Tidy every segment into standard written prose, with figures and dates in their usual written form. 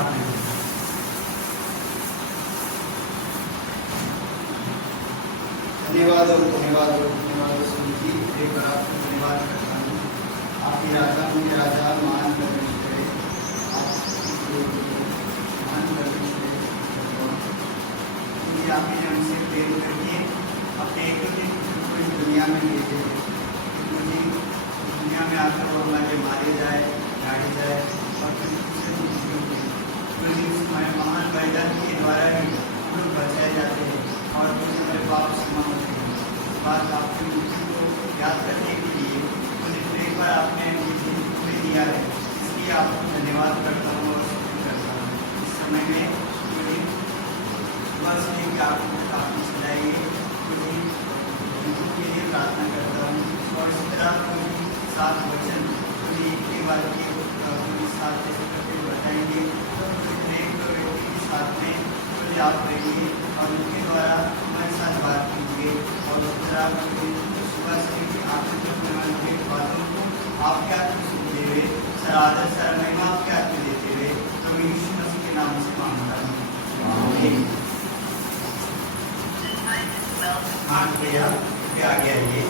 हाथ में। धन्यवाद और धन्यवाद और धन्यवाद स्वामी जी, एक बार आपको धन्यवाद करता हूँ। आपकी राजा मुझे राजा मान करने करे, मान करने आपने हमसे प्रेम करके अपने एक को इस दुनिया में भेजे, मुझे दुनिया में आकर वो हमारे मारे जाए, गाड़ी जाए और फिर हमारे महान बलिदान के द्वारा ही हम लोग बचाए जाते हैं और फिर हमारे पाप क्षमा होते हैं। इस बात आपकी मुक्ति को याद करने के लिए मुझे फिर एक बार आपने मुझे दिया है, इसलिए आपको धन्यवाद करता हूँ और शुक्र करता हूँ। इस समय में मुझे बस ये कि आप प्रार्थना सुनाइए, मुझे उनको के लिए प्रार्थना करता हूँ और इस तरह कोई 7 वचन मुझे एक के बाद के साथ करके बताएंगे तो मुझे एक व्यक्ति के साथ में मुझे आप रहिए और उनके द्वारा हमारे साथ बात कीजिए और उस तरह मुझे सुबह से आपके के बातों को आपके हाथ में सुनते हुए सर आदर सर महिमा आपके हाथ में देते हुए तो मैं यीशु मसीह के नाम से मांगता हूँ। भैया आगे आइए।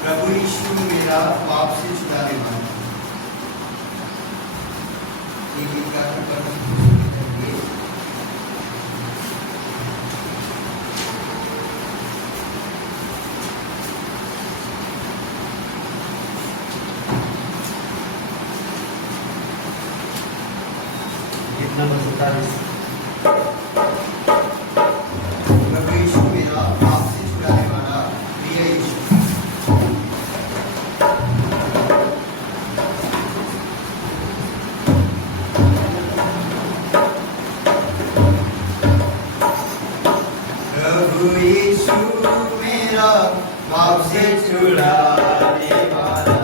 प्रभु यीशु मेरा पाप से छुड़ाने वाला, नंबर 47। प्रभु यीशु मेरा पाप से छुड़ाने वाला प्रिय यीशु, प्रभु यीशु मेरा पाप से छुड़ाने वाला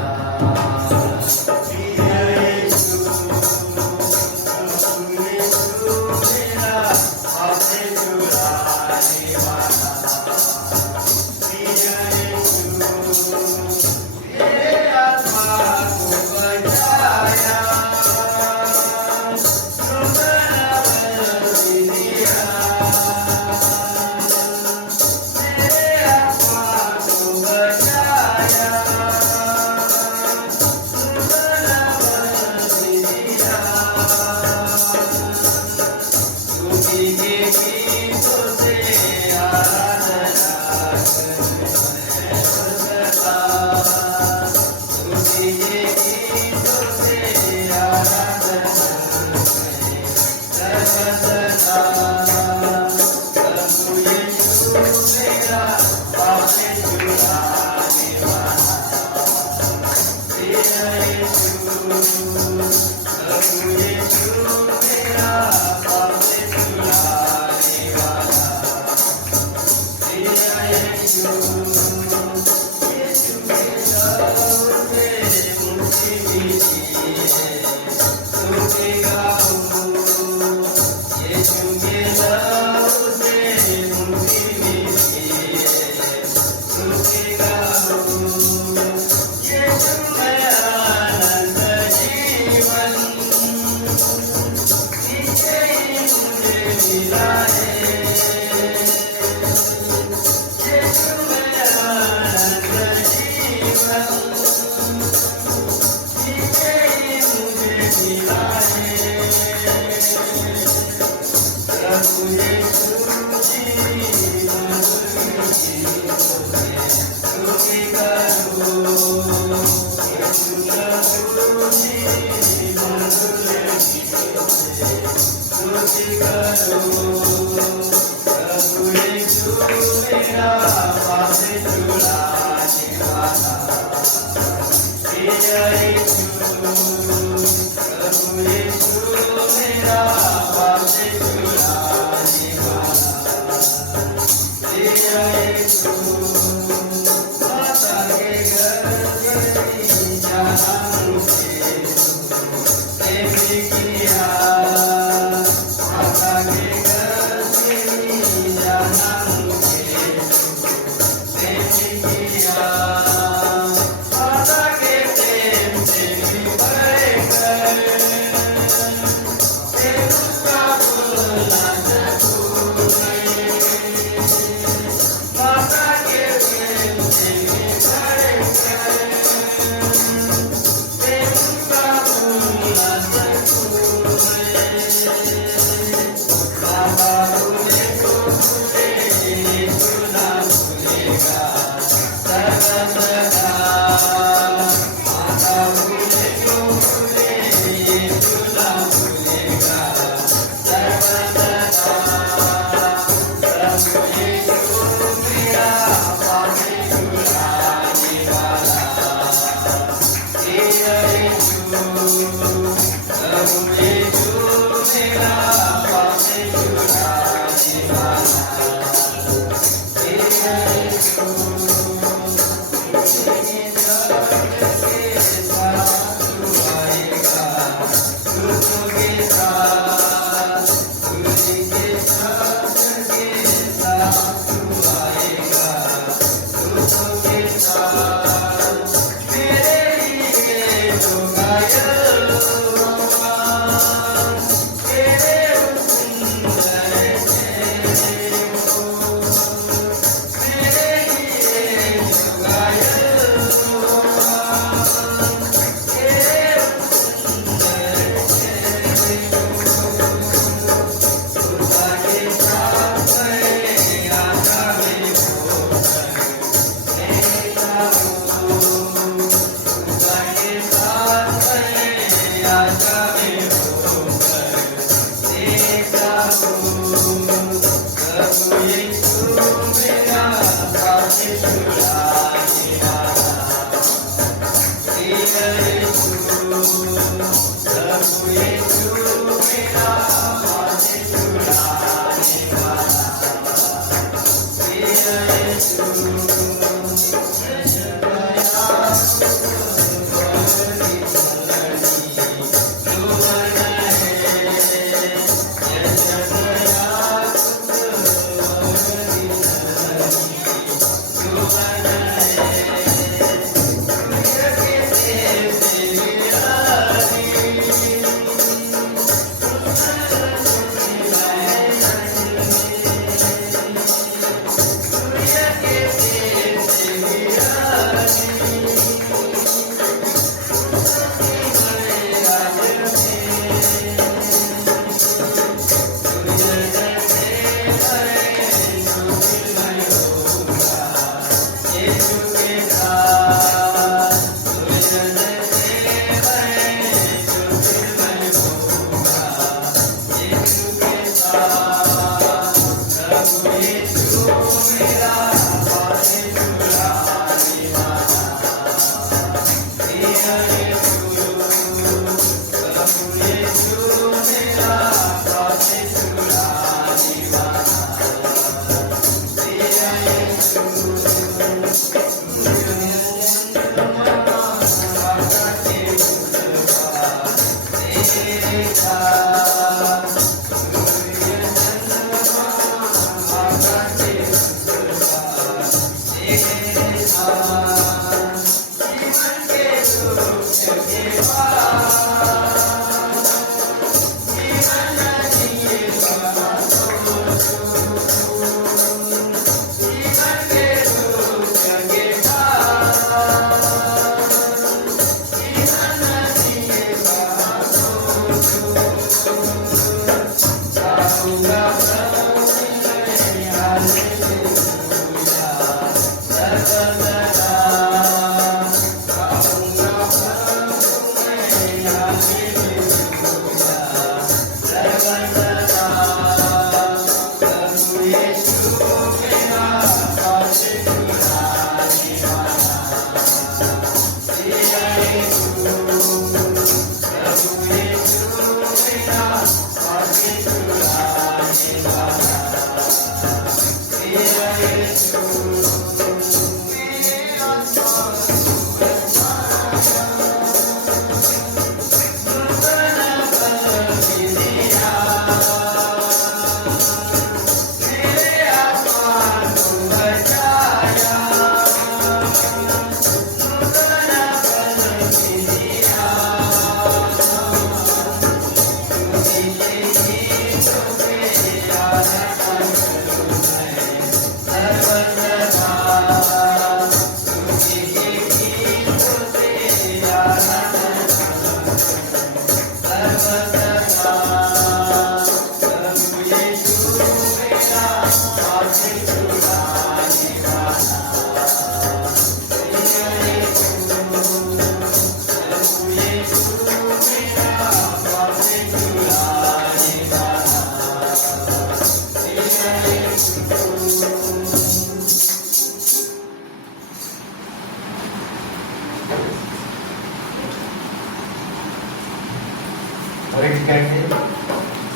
और एक कहते हैं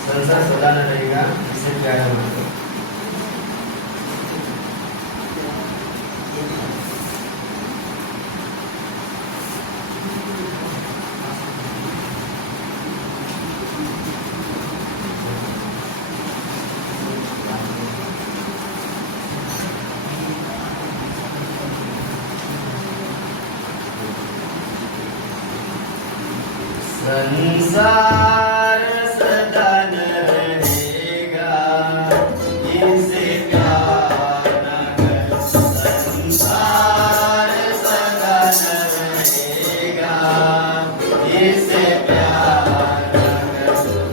संसार सदा न रहेगा इसे प्यारा मानो। संसार सदा न रहेगा इनसे प्यार न कर। संसार सदा न रहेगा इनसे प्यार न कर।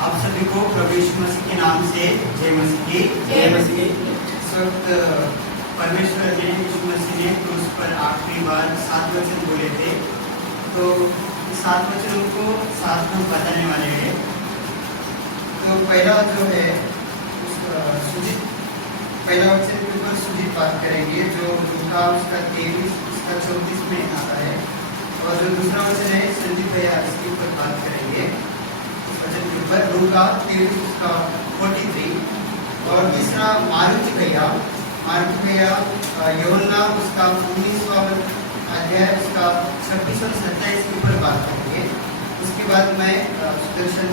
आप सभी को प्रभु यीशु मसीह के नाम से जय मसीह की। जय मसीह। इस वक्त परमेश्वर ने यीशु मसीह ने क्रूस पर आखिरी बार 7 वचन बोले थे, तो इस 7 वचनों को साथ में बताने वाले हैं। तो पहला जो है सुजित, पहला वचन के ऊपर सुजित बात करेंगे, जो लूका उसका 23 उसका 34 में आता है, और जो दूसरा वचन है संजीव भैया इसके ऊपर बात करेंगे वचन के ऊपर, लूका 23 उसका 43, और तीसरा मारुति भैया यूहन्ना उसका 19वां अध्याय उसका 26 और 27 के ऊपर बात करेंगे। उसके बाद मैं सुदर्शन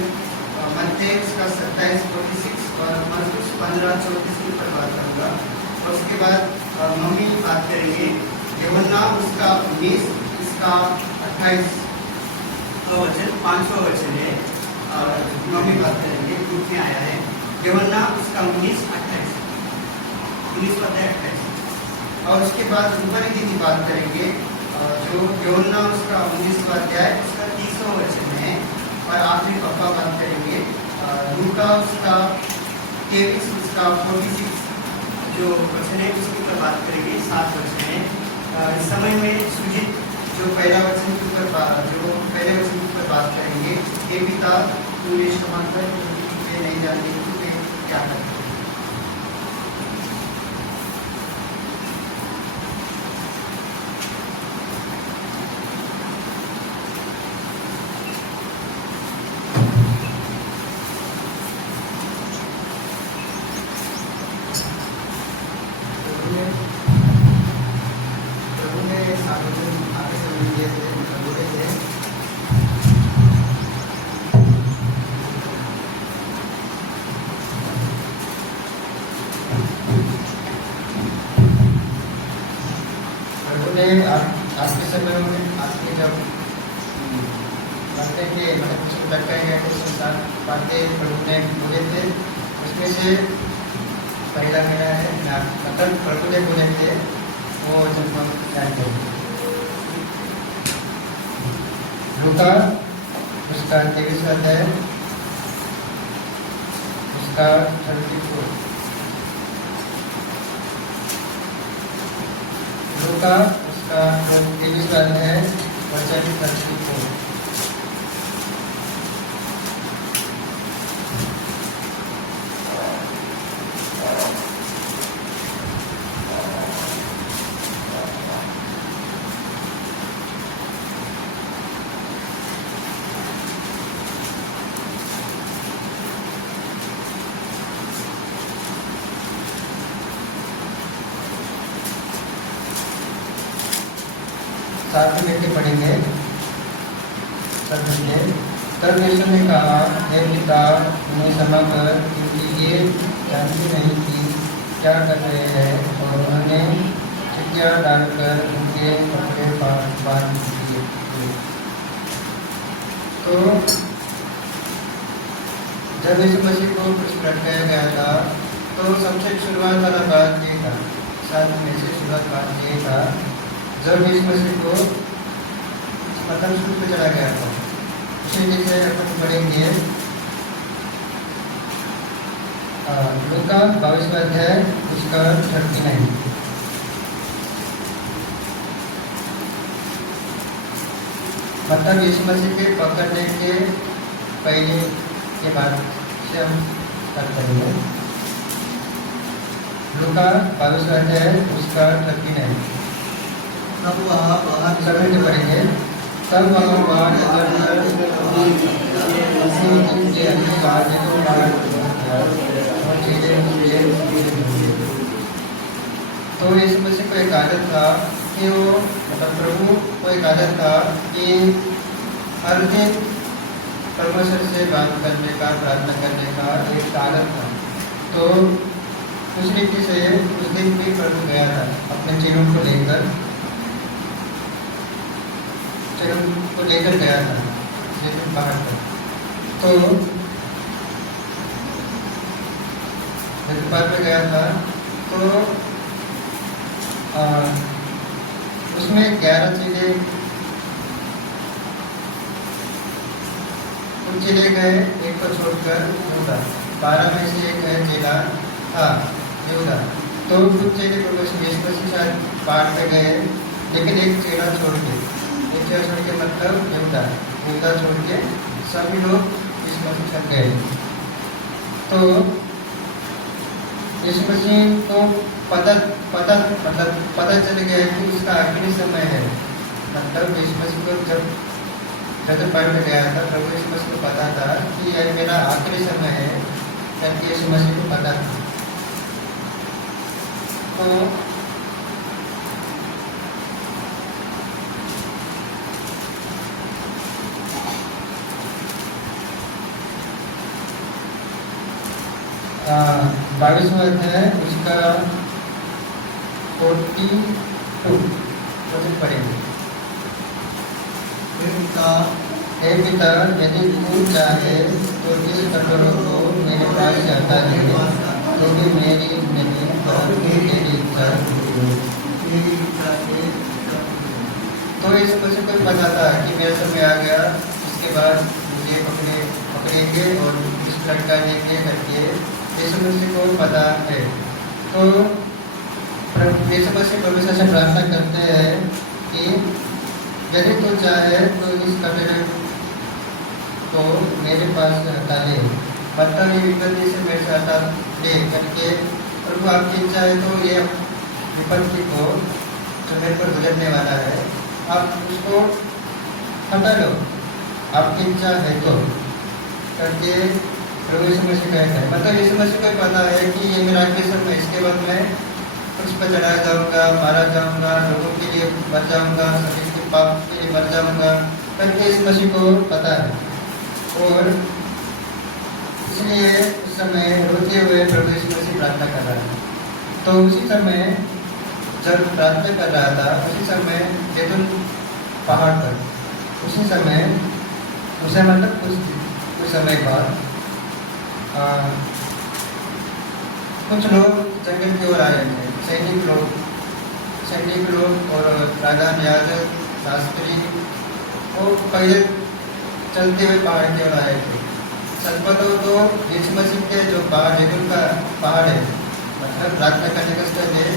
मत्ती उसका 27 46 और मरकुस 15 34 के ऊपर बात करूँगा, और उसके बाद मम्मी बात करेंगे यूहन्ना उसका 19 इसका 28 का वचन 5वां वचन है, और मम्मी बात करेंगे ग्रुप में आया है यूहन्ना उसका 19 28 और उसके बाद ऊपरी दीदी बात करेंगे जो यूहन्ना उसका 19वां अध्याय उसका 30वां वचन है, और आखिरी पापा बात करेंगे लूका उसका 23 उसका 46 जो वचन है उसके ऊपर बात करेंगे। 7 वचन है। इस समय में सुजीत जो पहला वचन के ऊपर जो पहले वचन के ऊपर बात करेंगे, ये पिता तू ये क्षमा कर मैं नहीं जानती तू क्या करते। आज के समय में आज के जब बातें के मतलब कुछ लगता है कुछ संसार बातें प्रभु ने बोले थे, उसमें से पहला मेरा है मतलब प्रभु ने बोले थे वो जब हम जानते हैं लूका उसका 23 अध्याय उसका 34 लूका उसका 23 अध्याय वचन 34 तो साथ में मिलकर पढ़ेंगे। सब मिलके। तब यीशु ने कहा, हे पिता, उन्हें क्षमा कर, क्योंकि ये जानते नहीं कि क्या कर रहे हैं। और उन्होंने चिट्ठियाँ डालकर उनके कपड़े बांध दिए। तो जब यीशु मसीह को कुछ लटकाया गया था, तो सबसे शुरुआत वाला बात ये था, साथ में से शुरुआत बात ये था, जब यीशु मसीह को मतलब सूली पे चढ़ाया गया था। उसी जैसे अपन पढ़ेंगे लूका 22वां अध्याय उसका 39। मतलब यीशु मसीह के पकड़ने के पहले के बाद से हम करते हैं। लूका 22वां अध्याय उसका 39। तब वह बाहर समय में पढ़ेंगे। तब वह बाहर तो यीशु मसीह को एक आदत था कि वो मतलब प्रभु को एक आदत था कि हर दिन परमेश्वर से बात करने का, प्रार्थना करने का एक आदत था। तो उस रीति से उस दिन भी प्रभु गया था अपने चेलों को लेकर गया था लेकिन बाहर था। तो जब पे गया था तो उसमें 11 चेले कुछ चेले गए, एक को छोड़कर यहूदा। 12 में से एक चेला था यहूदा। तो कुछ चेले यीशु मसीह साथ पहाड़ पे गए, लेकिन एक चेला छोड़ के मतलब यहूदा छोड़ के सभी लोग यीशु मसीह साथ गए। तो यीशु मसीह को पता चल गया कि उसका आखिरी समय है। मतलब यीशु मसीह को जब रजत पहाड़ में गया था, प्रभु यीशु मसीह को पता था कि यह मेरा आखिरी समय है, करके यीशु मसीह को पता था। तो बाईसवां अध्याय उसका 42 पढ़ेंगे। हे पिता, यदि तू चाहे तो इस कटोरे को मेरे पास से हटा दे, तो भी मेरी नहीं और तेरी इच्छा हो। तो इस मसीह को पता था कि मेरा समय आ गया, इसके बाद मुझे पकड़ेंगे और इस लड़का लेके करके यीशु मसीह को पता है। तो यीशु मसीह परमेश्वर से प्रार्थना करते हैं कि यदि तो चाहे तो इस कटोरे को मेरे पास से हटा ले, मतलब ये विपत्ति से मेरे से हटा ले करके प्रभु आपकी इच्छा है तो ये विपत्ति को जो मेरे पर गुजरने वाला है आप उसको हटा लो, आपकी इच्छा है तो करके प्रभु यीशु मसीह कहते हैं। मतलब यीशु मसीह को पता है कि ये मेरा आखिरी समय, इसके बाद मैं कुछ पर चढ़ाया जाऊँगा, मारा जाऊँगा, लोगों के लिए मर जाऊँगा, सभी के पाप के लिए मर जाऊँगा करके यीशु मसीह को पता है। और इसलिए उस समय रोते हुए प्रभु यीशु मसीह प्रार्थना कर रहा है। तो उसी समय जब प्रार्थना कर रहा था, उसी समय जैतून पहाड़ पर, उसी समय उसे मतलब कुछ समय बाद कुछ लोग जंगल की ओर आए थे, सैनिक लोग और प्रधान याजक शास्त्री वो पैदल चलते हुए पहाड़ की ओर आए थे। सचपतो तो यीशु मसीह के जो पहाड़ जैतून का पहाड़ है, मतलब प्रार्थना करने का स्थल है,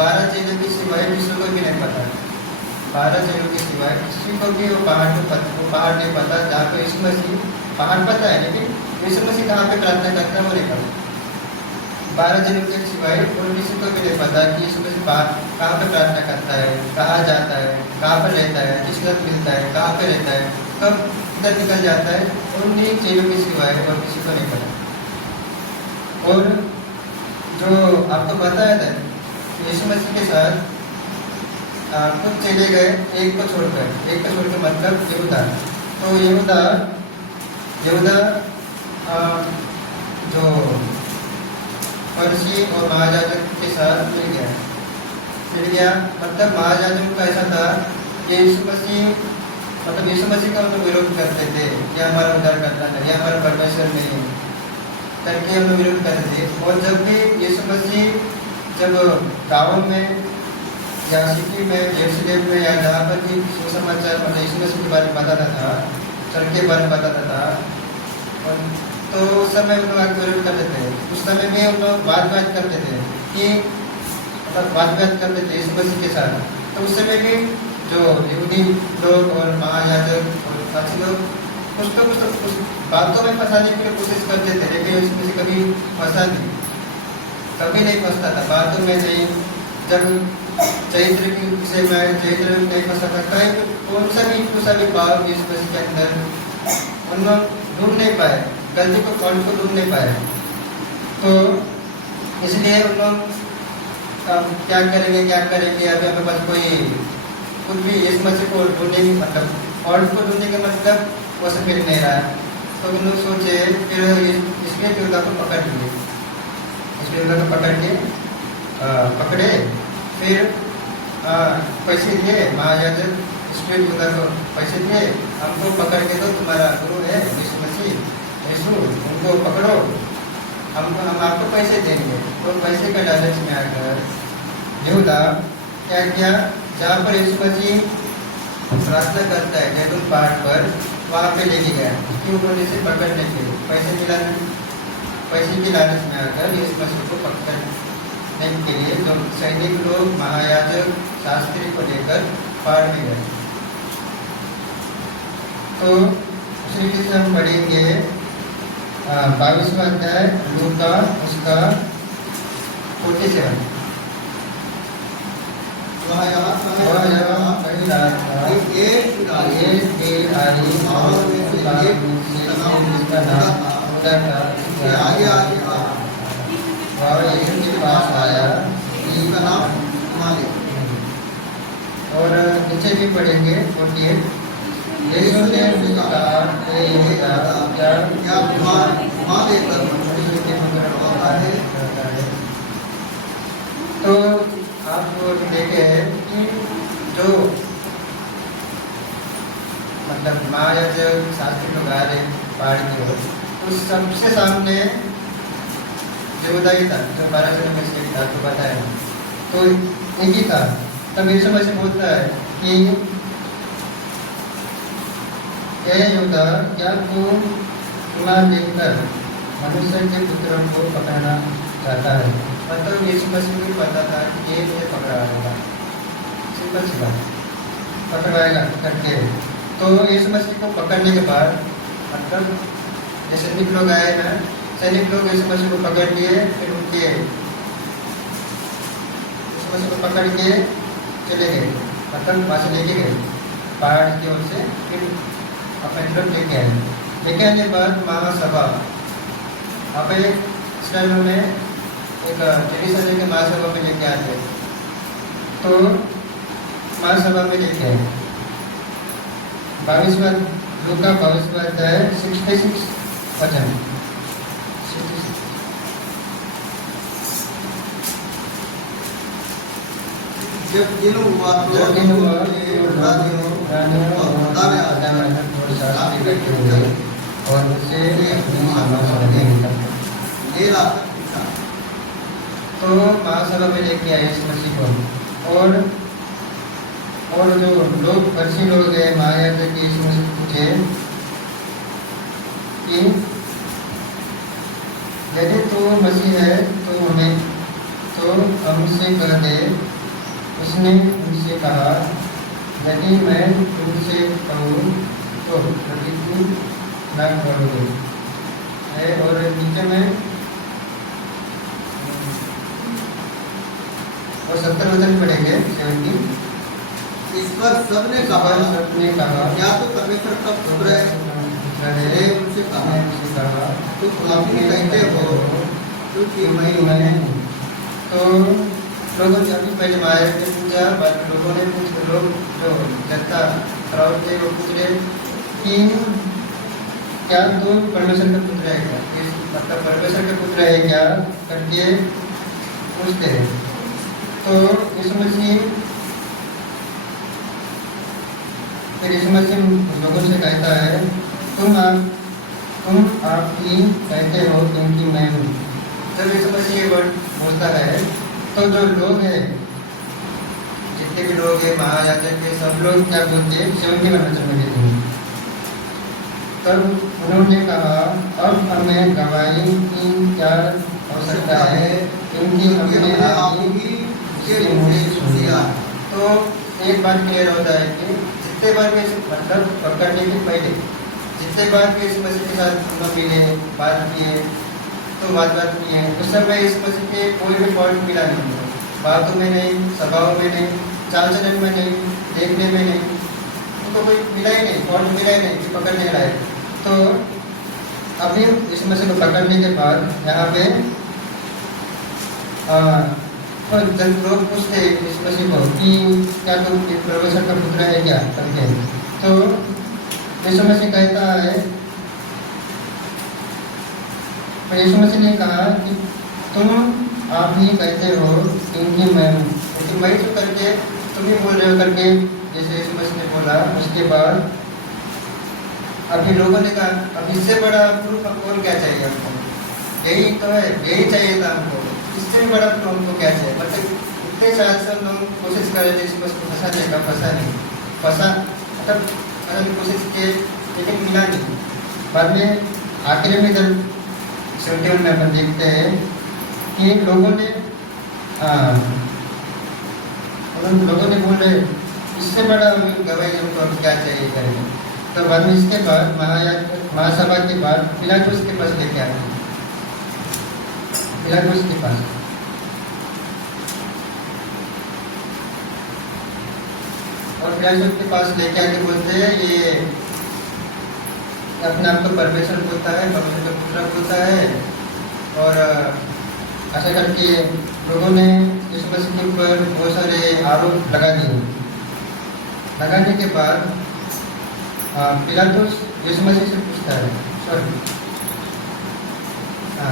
12 चेलों की सिवाय किसी को भी नहीं पता। 12 चेलों की सिवाय किसी को भी वो पहाड़ नहीं पता, जहाँ पे यीशु मसीह पहाड़ पता है, लेकिन यीशु मसीह कहाँ पे प्रार्थना करता है वो नहीं पता। 12 चेलों के सिवाय और किसी को भी नहीं पता कि यीशु मसीह कहाँ पे प्रार्थना करता है, कहाँ जाता है, कहाँ पर रहता है, किस वक्त मिलता है, कहाँ पे रहता है, कब इधर निकल जाता है, और उन्हीं चेलों के सिवाय और किसी को नहीं पता। और जो आपको बताया था यीशु मसीह के साथ कुछ चले गए, एक को छोड़कर मतलब यहूदा। तो यहूदा जो फरीसी और महायाजक के साथ मिल गया। मतलब महायाजक का ऐसा था कि यीशु मसीह का हम विरोध करते थे, ये हमारा उद्धार करना था, ये हमारा परमेश्वर नहीं करके हम विरोध करते थे। और जब भी यीशु मसीह जब गाँव में या सिटी में, जेरूसलेम में या जहाँ पर भी सुसमाचार मतलब यीशु मसीह के बारे में बताता था, चर्च के बारे में बताता था, और तो उस समय उन लोग विरोध करते थे। उस समय में उन लोग बात करते थे कि बात करते थे यीशु मसीह के साथ। तो उस समय भी जो यहूदी लोग और महायाजक और बाकी लोग कुछ बातों में फंसाने के लिए कोशिश करते थे, लेकिन यीशु मसीह कभी नहीं फंसता था बातों में। नहीं, जब चरित्र के विषय में चरित्र नहीं फंसा सकता है, कौन सा भी भाव यीशु मसीह के अंदर उन लोग ढूंढ नहीं पाए, गलती को फॉल्ट को ढूंढ नहीं पाए। तो इसलिए उन लोग क्या करेंगे अभी हमें पास कोई कुछ भी यीशु मसीह को ढूंढने की मतलब फॉल्ट को ढूंढने का मतलब वो सब मिल नहीं रहा है। तो उन लोग सोचे, फिर इसलिए यहूदा को पकड़ लिए, पकड़े, फिर पैसे दिए महायाजक, इसलिए यहूदा को पैसे दिए, हमको पकड़ के दो, तुम्हारा गुरु है यीशु मसीह, यीशु उनको पकड़ो, हम आपको पैसे देंगे। तो पैसे का लालच में आकर यहूदा क्या किया, जहाँ पर यीशु मसीह प्रार्थना करता है जैतून पहाड़ पर, वहाँ पे लेके गया उसके ऊपर से पकड़ने के लिए। पैसे की लालच में आकर यीशु मसीह को पकड़ने के लिए जो सैनिक लोग महायाजक शास्त्री को लेकर पहाड़ में गए। तो उसी रीति से हम पढ़ेंगे 22वां अध्याय लूका उसका 47। और नीचे भी पढ़ेंगे 48। यीशु ने कहा, तो आप देखे हैं कि जो मतलब महायाजक शास्त्री लोग आ रहे पहाड़ की ओर, उस सबसे सामने यहूदा ही था जो 12 जन में से था, तो बताया तो एक ही था। तब यीशु मसीह बोलता है कि यहूदा, क्या तू गुनाह देखकर मनुष्य के पुत्रों को पकड़ना चाहता है? मतलब यीशु मसीह को पता था कि ये मुझे पकड़ाएगा, सिंपल सी बात, पकड़ाएगा करके। तो यीशु मसीह को पकड़ने के बाद मतलब जैसे सैनिक लोग आए ना, सैनिक लोग यीशु मसीह को पकड़ लिए, फिर उनके यीशु मसीह को पकड़ के चले गए, मतलब वहाँ से लेके गए पहाड़ की ओर से, फिर अपने लोग लेके आए। लेके आने के बाद महासभा वहाँ पे इसराइल में एक ट्रेडिशन है कि महासभा में लेके आते, तो महासभा में लेके आए। 22वां लूका 22वां अध्याय 66 वचन। जब दिन हुआ और उसे तो महासभा में लेके आए इस मसीह को। और जो लोग फरीसी लोग हैं महायाजक के यीशु मसीह पूछे कि यदि तू मसीह है तो हमसे कह दे। उसने उनसे कहा, यदि मैं तुमसे कहूँ तो कभी तू न करोगे। और नीचे में और 70 वचन पढ़ेंगे 70। इस पर सबने कहा, क्या तो परमेश्वर का पुत्र है? उनसे कहा, तुम अपनी कहते हो क्योंकि मैं तो लोगों ने अभी पहले महाराज ने पूछा, बाद में लोगों ने पूछ, लोग जो जनता क्राउड थे वो पूछ रहे कि क्या तू परमेश्वर का पुत्र है क्या, मतलब परमेश्वर का पुत्र है क्या करके पूछते हैं। तो यीशु मसीह लोगों से कहता है, तुम आप ही कहते हो क्योंकि मैं हूँ। जब यीशु मसीह ये वर्ड बोलता है तो जो लोग हैं, जितने भी लोग हैं, महायाजक के सब लोग क्या बोलते हैं, 71 वचन में देते हैं। तब उन्होंने कहा, अब हमें गवाही की क्या आवश्यकता है, क्योंकि हमने आप ही उसके मुँह से सुन लिया। तो एक बात क्लियर होता है कि जितने बार भी मतलब पकड़ने के पहले जितने बार भी इस मसीह के साथ हम लोग मिले, बात किए, तो बात किए, उस समय इस मसीह के कोई भी फॉल्ट मिला नहीं, बातों में नहीं, स्वभाव में नहीं, चाल चलन में नहीं, देखने में नहीं, उनको कोई मिला ही नहीं, फॉल्ट मिला ही नहीं कि पकड़ने लायक। तो अभी इस मसीह को पकड़ने के बाद यहाँ पे और जब लोग पूछते इस मसीह को कि क्या तुम परमेश्वर का पुत्र है क्या करके, तो यीशु मसीह कहता है, तो यीशु मसीह ने कहा कि तुम आप ही कहते हो क्योंकि मैं हूँ, क्योंकि मैं तो करके तुम ही बोल रहे हो करके जैसे यीशु मसीह ने बोला। उसके बाद अभी लोगों ने कहा, अब इससे बड़ा प्रूफ और क्या चाहिए हमको, यही तो है, यही चाहिए था हमको, इससे भी बड़ा प्रूफ हमको क्या चाहिए। मतलब इतने साल से हम लोग कोशिश कर रहे थे इस बस को फंसाने का, फंसा मतलब कोशिश किए लेकिन मिला नहीं। बाद में आखिर में जब 71 में अपन देखते हैं कि लोगों ने बोल रहे इससे बड़ा गवाही हमको अब क्या चाहिए करेंगे। तो बाद में इसके बाद महासभा के बाद पिलातुस के पास लेके आए, पिलातुस के पास, और पिलातुस के पास लेके आके बोलते हैं ये अपने आप को परमेश्वर बोलता है, परमेश्वर का पुत्र बोलता है। और ऐसा करके लोगों ने इस मसीह के ऊपर बहुत सारे आरोप लगा दिए। लगाने के बाद पिलातुस यीशु मसीह से पूछता है,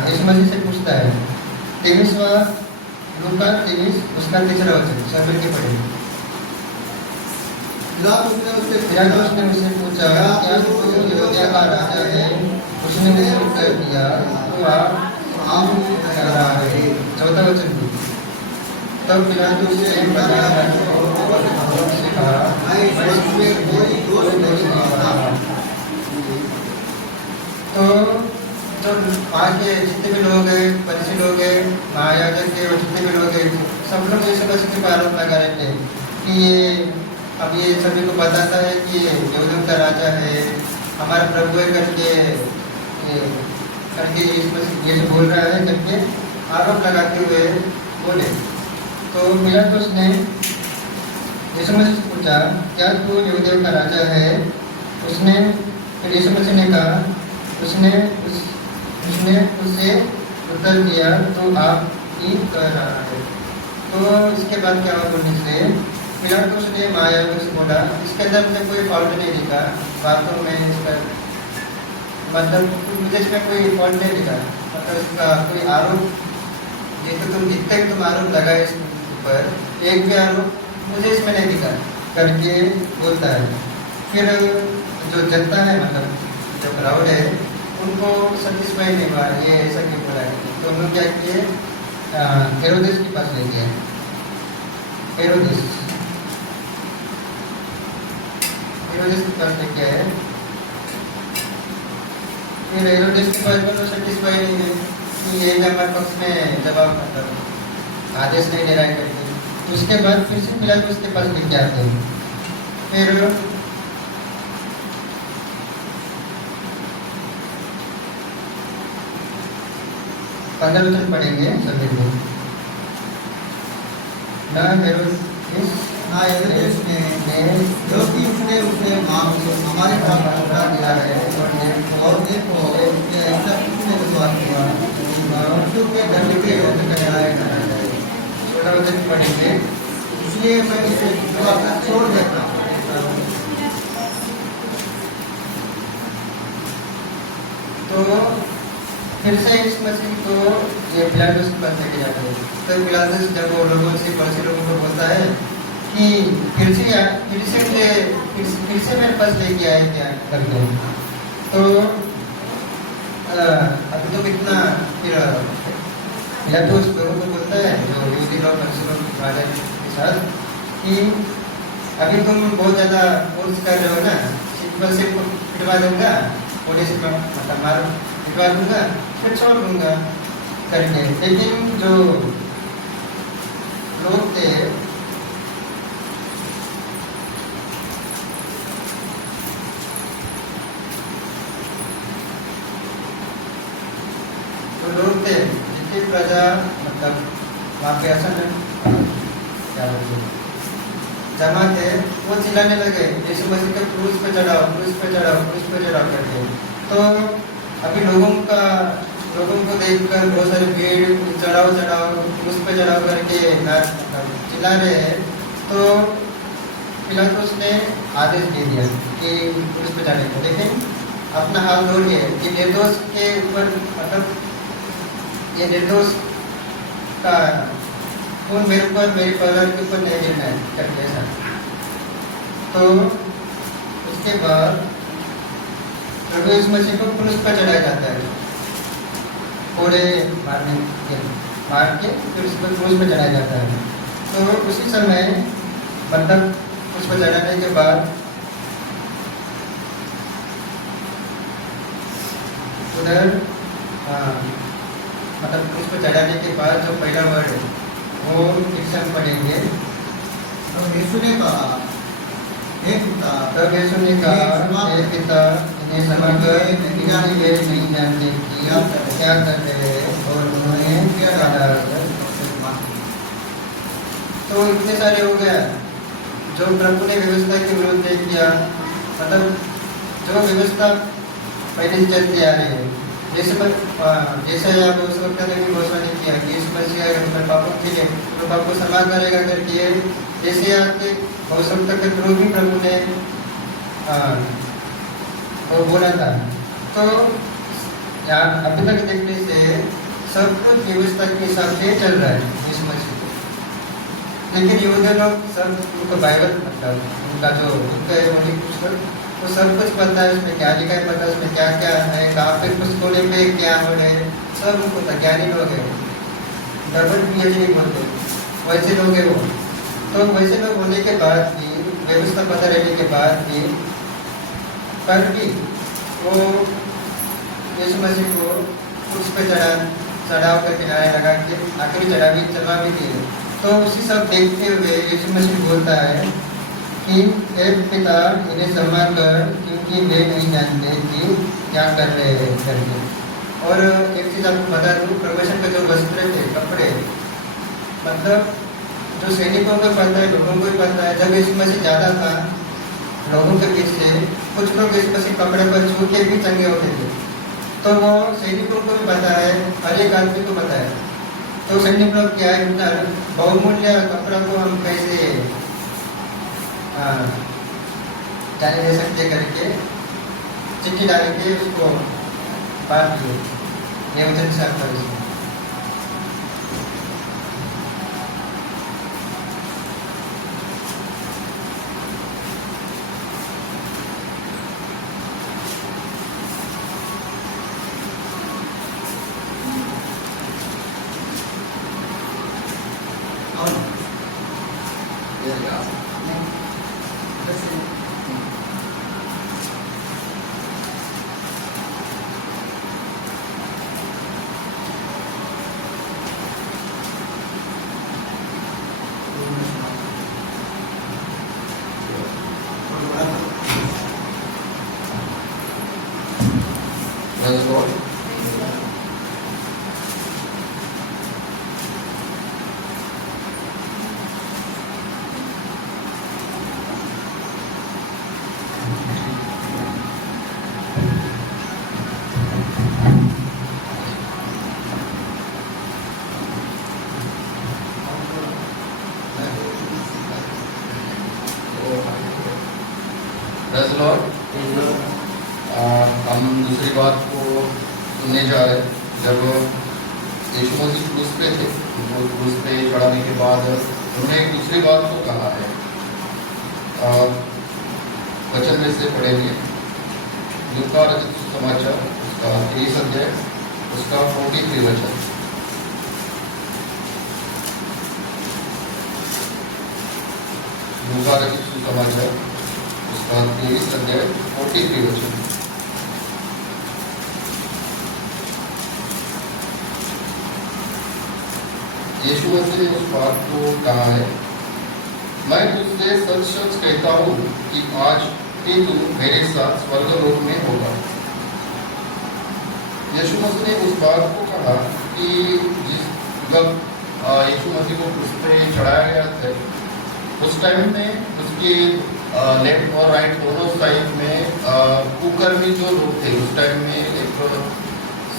यीशु मसीह से पूछता है, 23वां लूका 23 उसका 3रा वचन सब मिल के पढ़ेंगे। पिलातुस ने उससे पूछा, क्या तू यहूदिया का राजा है? उसने उसे उत्तर दिया, तो आप कह रहा है। 14वां वचन भी, तब पिलातुस ने बताया से कहा, तो जो आगे जितने भी लोग हैं, फरीसी लोग हैं, महायाजक के और जितने भी लोग हैं, सब लोग यीशु मसीह के आरोप लगा रहे थे कि ये अब ये सभी को बताता है कि यहूदियों का राजा है, हमारा प्रभु है करके यीशु मसीह यीशु बोल रहा है करके आरोप लगाते हुए बोले। तो पिलातुस ने यीशु मसीह से पूछा, क्या तू यहूदियों का राजा है? उसने फिर यीशु मसीह ने कहा, उसने उससे उत्तर दिया, तो आप ही कह रहा है। तो इसके बाद क्या हुआ बोलने से पिलातुस ने महायाजक से बोला, इसके अंदर मुझे कोई फॉल्ट नहीं दिखा, बातों में इसका मतलब मुझे इसमें कोई फॉल्ट नहीं दिखा, मतलब इसका कोई आरोप जैसे तुम जितने भी तुम आरोप लगाए इस ऊपर, एक भी आरोप मुझे इसमें नहीं दिखा करके बोलता है। फिर जो जनता है, मतलब जो क्राउड है, उनको सेटिस्फाई नहीं हुआ ये ऐसा क्यों बोला है। तो उन्होंने क्या किए, हेरोदेस के पास ले गए। हेरोदेस के पास लेके आए। फिर हेरोदेस के पास तो सेटिस्फाई नहीं है कि ये हमारे पक्ष में जवाब मतलब आदेश नहीं दे रहा है करके। उसके बाद फिर से पिलातुस के पास लेके आते हैं। फिर 15 वचन पढ़ेंगे सभी लोग। हेरोदेस ने जो कि उसने हमारे पास पहुंचा दिया है, और देखो कि ऐसा किसने विश्वास किया, मृत्यु के दंड के योग्य ठहराया गया है। प्रोजेक्ट पढ़ेंगे। इसलिए मैं इसे थोड़ा सा छोड़ देता हूँ। तो फिर से इस मशीन को ये पिलाटस के पास लेके जाते हैं। तो पिलाटस जब वो लोगों से पड़ोसी लोगों को बोलता है कि फिर से मेरे पास लेके आए क्या करके। तो अभी तो कितना फिर पिलाटस लोगों को बोलता है जो यहूदी लोग राजा के साथ कि अभी तुम बहुत ज़्यादा फोर्स कर रहे हो ना, सिंपल से पिटवा दूंगा, थोड़े से मतलब मार पिटवा दूंगा फिर छोड़ दूंगा करके। लेकिन जो लोग थे जितनी प्रजा मतलब वहाँ पे असल क्या बोलते हैं जमा थे वो चिल्लाने लगे यीशु मसीह के क्रूस पे चढ़ाओ, क्रूस पे चढ़ाओ, क्रूस पे चढ़ाओ करके। तो अभी लोगों को देखकर बहुत सारी भीड़ चढ़ाओ चढ़ाओ क्रूस पे चढ़ाओ करके चिल्ला रहे हैं। तो पिलातुस ने आदेश दे दिया कि क्रूस पे चढ़ने को, लेकिन अपना हाथ जोड़िए कि निर्दोष के ऊपर मतलब ये निर्दोष का खून मेरे ऊपर मेरी परिवार के ऊपर नहीं गिरना है करके ऐसा। तो उसके बाद प्रभु यीशु मसीह को क्रूस पर चढ़ाया जाता है, कोड़े मार के फिर उसको क्रूस पर चढ़ाया जाता है। तो उसी समय मतलब क्रूस पर चढ़ाने के बाद उधर मतलब क्रूस पर चढ़ाने के बाद जो पहला वर्ड है वो फिर से हम पढ़ेंगे। तो यीशु ने कहा हे पिता, तब यीशु ने कहा हे पिता, इन्हें क्षमा कर क्योंकि वे नहीं जानते कि क्या कर रहे हैं। और उन्होंने क्या डाला। तो इतने सारे हो गया जो प्रभु ने व्यवस्था के विरुद्ध किया, मतलब जो व्यवस्था पहले से चलती आ रही है। जैसे आप उस वक्त ने भी घोषणा नहीं किया कि यीशु मसीह अगर पापों के लिए तो पाप को क्षमा करेगा करके, जैसे आपके भविष्यवक्ता के थ्रू भी प्रभु ने वो बोला था। तो यहाँ अभी तक देखने से सब कुछ व्यवस्था के हिसाब से चल रहा है यीशु मसीह। लेकिन यहूदी लोग सब उनको बाइबल मतलब उनका जो उनका पुस्तक वो सब कुछ पता है, उसमें क्या लिखा है पता है, उसमें क्या क्या है, कहाँ पे कुछ कोने पे क्या हो रहा है, सब उनको पता। ज्ञानी लोग हैं, डबल पीएचडी बोलते वैसे लोग हैं वो। तो वैसे लोग होने के बाद भी, व्यवस्था पता रहने के बाद भी, पर भी वो यीशु मसीह को क्रूस पे चढ़ाव कर किनारे लगा के आखिरी चढ़ा भी दिए। तो उसी सब देखते हुए यीशु मसीह बोलता है कि हे पिता, इन्हें क्षमा कर क्योंकि वे नहीं जानते कि क्या कर रहे हैं करके। और एक चीज़ आपको बता दूँ, प्रमोशन के जो वस्त्र थे, कपड़े, मतलब जो सैनिकों को पता है, लोगों को भी पता है, जब यीशु मसीह ज़्यादा था लोगों के पीछे, कुछ लोग यीशु मसीह कपड़े पर छू के भी चंगे होते थे। तो वो सैनिकों को भी पता है, हर एक आदमी को पता है। तो सैनिक लोग क्या है, इतना बहुमूल्य कपड़ा को हम कैसे जाने दे सकते करके चिट्ठी डाल के उसको बांट दिए ये वचन से आपका हम दूसरी बात को सुनने जा रहे हैं। जब यीशु मसीह क्रूस पे थे, उनको क्रूस पे चढ़ाने के बाद उन्होंने एक दूसरी बात को कहा है। वचन में से पढ़ेंगे लूका रचित सुसमाचार उसका 23 अध्याय उसका 43 वचन। लूका रचित सुसमाचार उसका 23 अध्याय 43 वचन। यीशु मसीह ने उस बात को कहा है, मैं तुझसे सच सच कहता हूँ कि आज ही तू मेरे साथ स्वर्गलोक में होगा। यीशु मसीह ने उस बात को कहा कि जब यीशु मसीह को क्रूस पे चढ़ाया गया था, उस टाइम में उसके लेफ्ट और राइट दोनों साइड में कुकर्मी जो लोग थे, उस टाइम में एक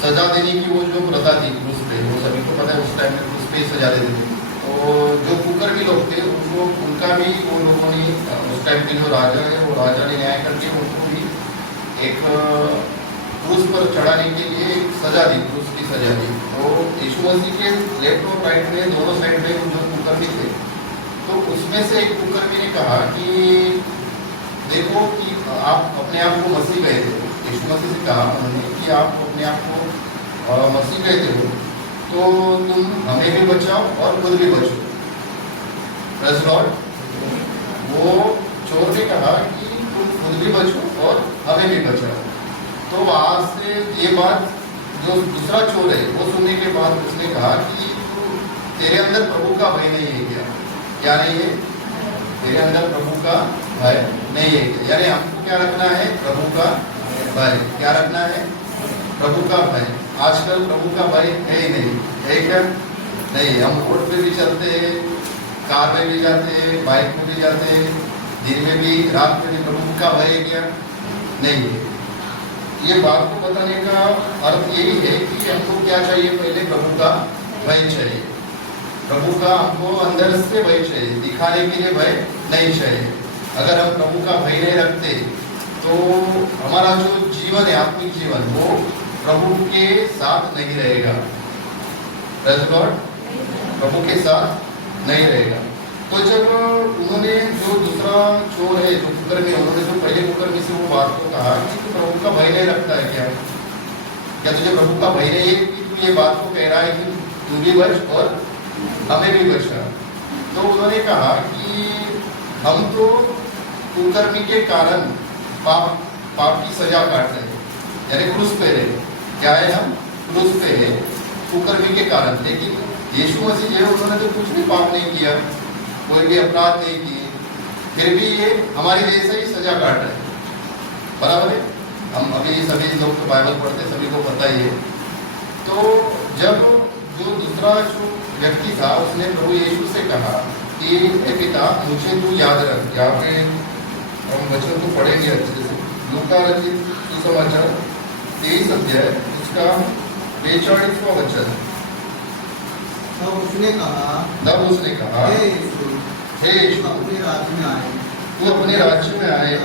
सजा देने की वो जो प्रथा थी क्रूस पे, वो सभी को पता है, उस टाइम में क्रूस पे सजा देते थे। तो जो कुकर्मी लोग थे उनको उनका भी वो लोगों ने उस टाइम के जो राजा है वो राजा ने न्याय करके उनको भी एक क्रूस पर चढ़ाने के लिए एक सजा दी, क्रूस की सजा दी। तो यीशु मसीह के लेफ्ट और राइट में दोनों साइड में जो कुकर्मी थे, तो उसमें से एक कुकर्मी ने कहा कि देखो कि आप अपने आप को मसीह कहते हो। यीशु मसीह से कहा उन्होंने कि आप अपने आप को मसीह कहते हो, तो तुम हमें भी बचाओ और खुद भी बचो। Praise Lord. वो चोर ने कहा कि तुम खुद भी बचो और हमें भी बचाओ। तो वहाँ से ये बात जो दूसरा चोर है वो सुनने के बाद उसने कहा कि तेरे अंदर प्रभु का भय नहीं है क्या? क्या नहीं है? तेरे अंदर प्रभु का भय नहीं है क्या? यानी हमको क्या रखना है? प्रभु का भय। क्या रखना है? प्रभु का भय। आजकल प्रभु का भय है ही नहीं, है क्या? नहीं। हम रोड पे भी चलते हैं, कार में भी जाते हैं, बाइक में भी जाते हैं, दिन में भी रात में भी प्रभु का भय है क्या? नहीं है। ये बात को बताने का अर्थ यही है कि हमको क्या चाहिए? पहले प्रभु का भय चाहिए। प्रभु का हमको अंदर से भय चाहिए, दिखाने के लिए भय नहीं चाहिए। अगर हम प्रभु का भय नहीं रखते तो हमारा जो जीवन है, आत्मिक जीवन, वो प्रभु के साथ नहीं रहेगा। Praise Lord. प्रभु के साथ नहीं रहेगा। तो जब उन्होंने जो दूसरा चोर है, जो कुकर्मी, उन्होंने जो पहले कुकर्मी से वो बात को कहा कि तू प्रभु का भय नहीं रखता है क्या? क्या तुझे प्रभु का भय नहीं है कि तू ये बात को कह रहा है कि तू भी बच और हमें भी बचा? तो उन्होंने कहा कि हम तो कुकर्मी के कारण पाप की सजा काट रहे हैं, यानी क्रूस पे रहे। क्या है? हम क्रूस पे है कुकर्मी के कारण। लेकिन यीशु मसीह जो है उन्होंने तो कुछ भी पाप नहीं किया, कोई भी अपराध नहीं किए, फिर भी ये हमारी जैसे ही सजा काट रहे हैं। बराबर है? हम अभी सभी लोग तो बाइबल पढ़ते, सभी को पता ही है। तो जब जो दूसरा जो व्यक्ति था उसने प्रभु यीशु से कहा कि हे पिता, मुझे तू याद रख। यहाँ पे हम वचन को पढ़ेंगे अच्छे से। लूका रचित सुसमाचार 23 अध्याय उसका 42वां वचन। तब उसने कहा, हे यीशु, अपने राज्य में आए। तू अपने राज्य में आए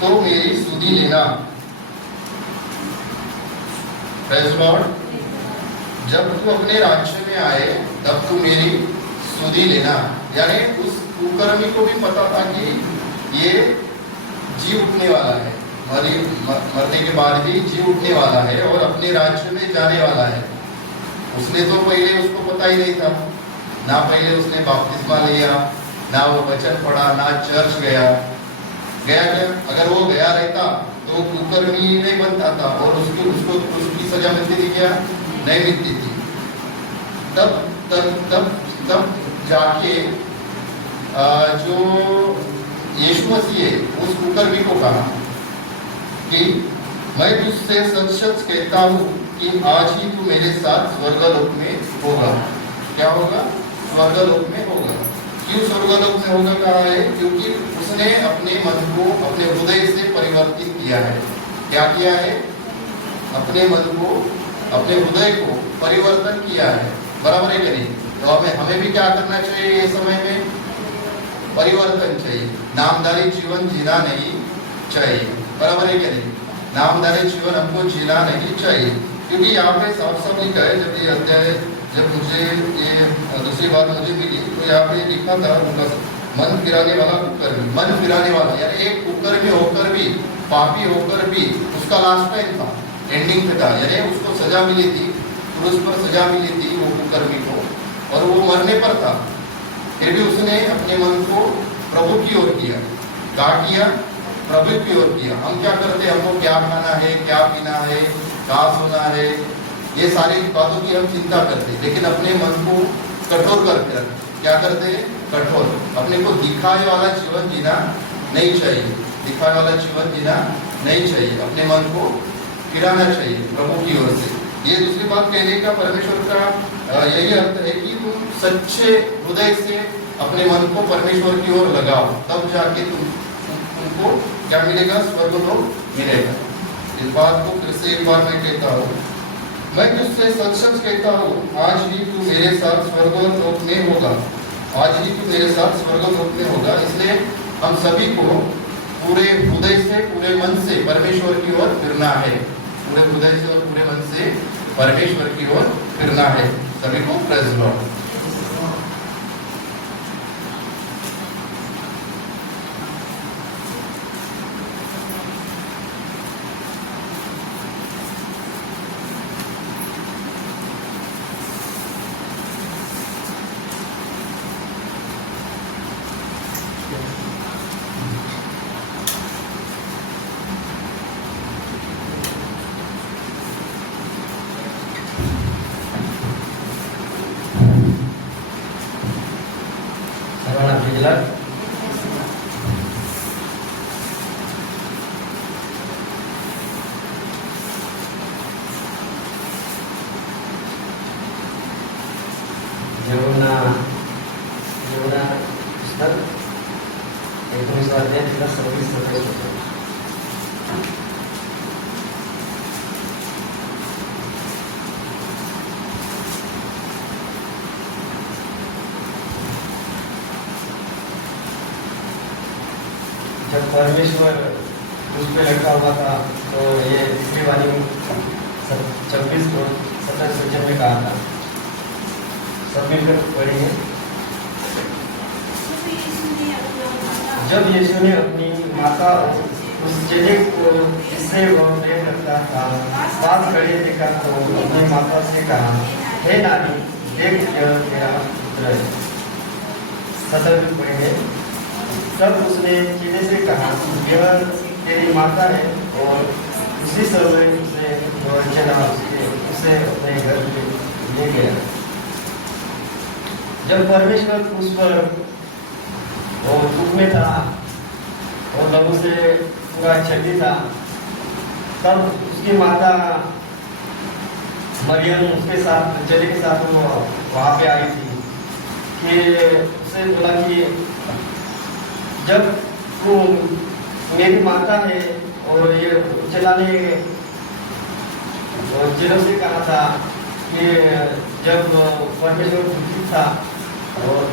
तो मेरी सुधि लेना। Praise Lord. जब तू अपने राज्य में आए तब तू मेरी सुधि लेना। यानी उस कुकर्मी को भी पता था कि ये जी उठने वाला है, मरने के बाद भी जी उठने वाला है और अपने राज्य में जाने वाला है। उसने तो पहले उसको पता ही नहीं था, ना पहले उसने बपतिस्मा लिया, ना वो वचन पढ़ा, ना चर्च गया क्या? अगर वो गया रहता तो कुकर्मी नहीं बनता था और उसको उसकी सजा मिलती थी क्या? नहीं मिलती थी। तब तब तब तब जाके जो यीशु मसीह है उस कुकर्मी को कहा कि मैं तुझसे सच सच कहता हूँ कि आज ही तू मेरे साथ स्वर्गलोक में होगा। क्या होगा? स्वर्गलोक में होगा। क्यों स्वर्गलोक में होगा कहा है? क्योंकि उसने अपने मन को अपने हृदय से परिवर्तित किया है। क्या किया है? अपने मन को, अपने हृदय को परिवर्तन किया है। बराबर है कि नहीं? तो हमें भी क्या करना चाहिए? ये समय में परिवर्तन चाहिए। नामधारी जीवन जीना नहीं चाहिए। बराबर है कि नहीं? नामधारी जीवन हमको जीना नहीं चाहिए, क्योंकि यहाँ पे साफ साफ लिखा है। जब ये अध्याय, जब मुझे ये दूसरी बात मुझे मिली तो यहाँ पे लिखा था उनका मन फिराने वाला कुकर्मी, मन फिराने वाला यानी एक कुकर्मी होकर भी, पापी होकर भी उसका लास्ट टाइम था, एंडिंग पे था, यानी उसको सजा मिली थी, क्रूस पर सजा मिली थी वो कुकर्मी को, और वो मरने पर था। फिर भी उसने अपने मन को प्रभु की ओर किया। क्या किया? प्रभु की ओर किया। हम क्या करते, हमको क्या खाना है, क्या पीना है, कहाँ सोना है, ये सारी बातों की हम चिंता करते, लेकिन अपने मन को कठोर करते रखते। क्या करते? कठोर। अपने को दिखाए वाला जीवन जीना नहीं चाहिए, दिखाए वाला जीवन जीना नहीं चाहिए, अपने मन को फिराना चाहिए प्रभु की ओर से। ये दूसरी बात कहने का परमेश्वर का यही अर्थ है कि तुम सच्चे हृदय से अपने मन को परमेश्वर की ओर लगाओ, तब जाके तुमको क्या मिलेगा? स्वर्गलोक मिलेगा। इस बात को फिर से एक बार मैं कहता हूँ, मैं तुझसे सच कहता हूँ, आज ही तू मेरे साथ स्वर्गलोक में होगा, आज ही तू मेरे साथ स्वर्गलोक में होगा। इसलिए हम सभी को पूरे हृदय से, पूरे मन से परमेश्वर की ओर फिरना है, पूरे हृदय से और पूरे मन से परमेश्वर की ओर फिरना है। सभी को प्रेज़ लॉर्ड। जब परमेश्वर उस पर लटका हुआ था तो ये तीसरी वाली 26 को 17 में कहा था। सब मिलकर पढ़ेंगे। जब यीशु ने अपनी माता उस चेले को जिससे वो प्रेम रखता था पास खड़े देखा तो अपनी माता से कहा, हे नानी, देख यह तेरा पुत्र है। 17 में पढ़ेंगे। तब उसने चेले से कहा, यह तेरी माता है, और उसी समय उसने चला उसे अपने घर में ले गया। जब परमेश्वर उस पर दुख में था और लहू से पूरा छली था, तब उसकी माता मरियम उसके साथ, चेले के साथ वो वहाँ पे आई थी कि उसे बोला कि जब वो मेरी माता है, और ये चला ने चेलों से कहा था कि जब परमेश्वर दुखित था और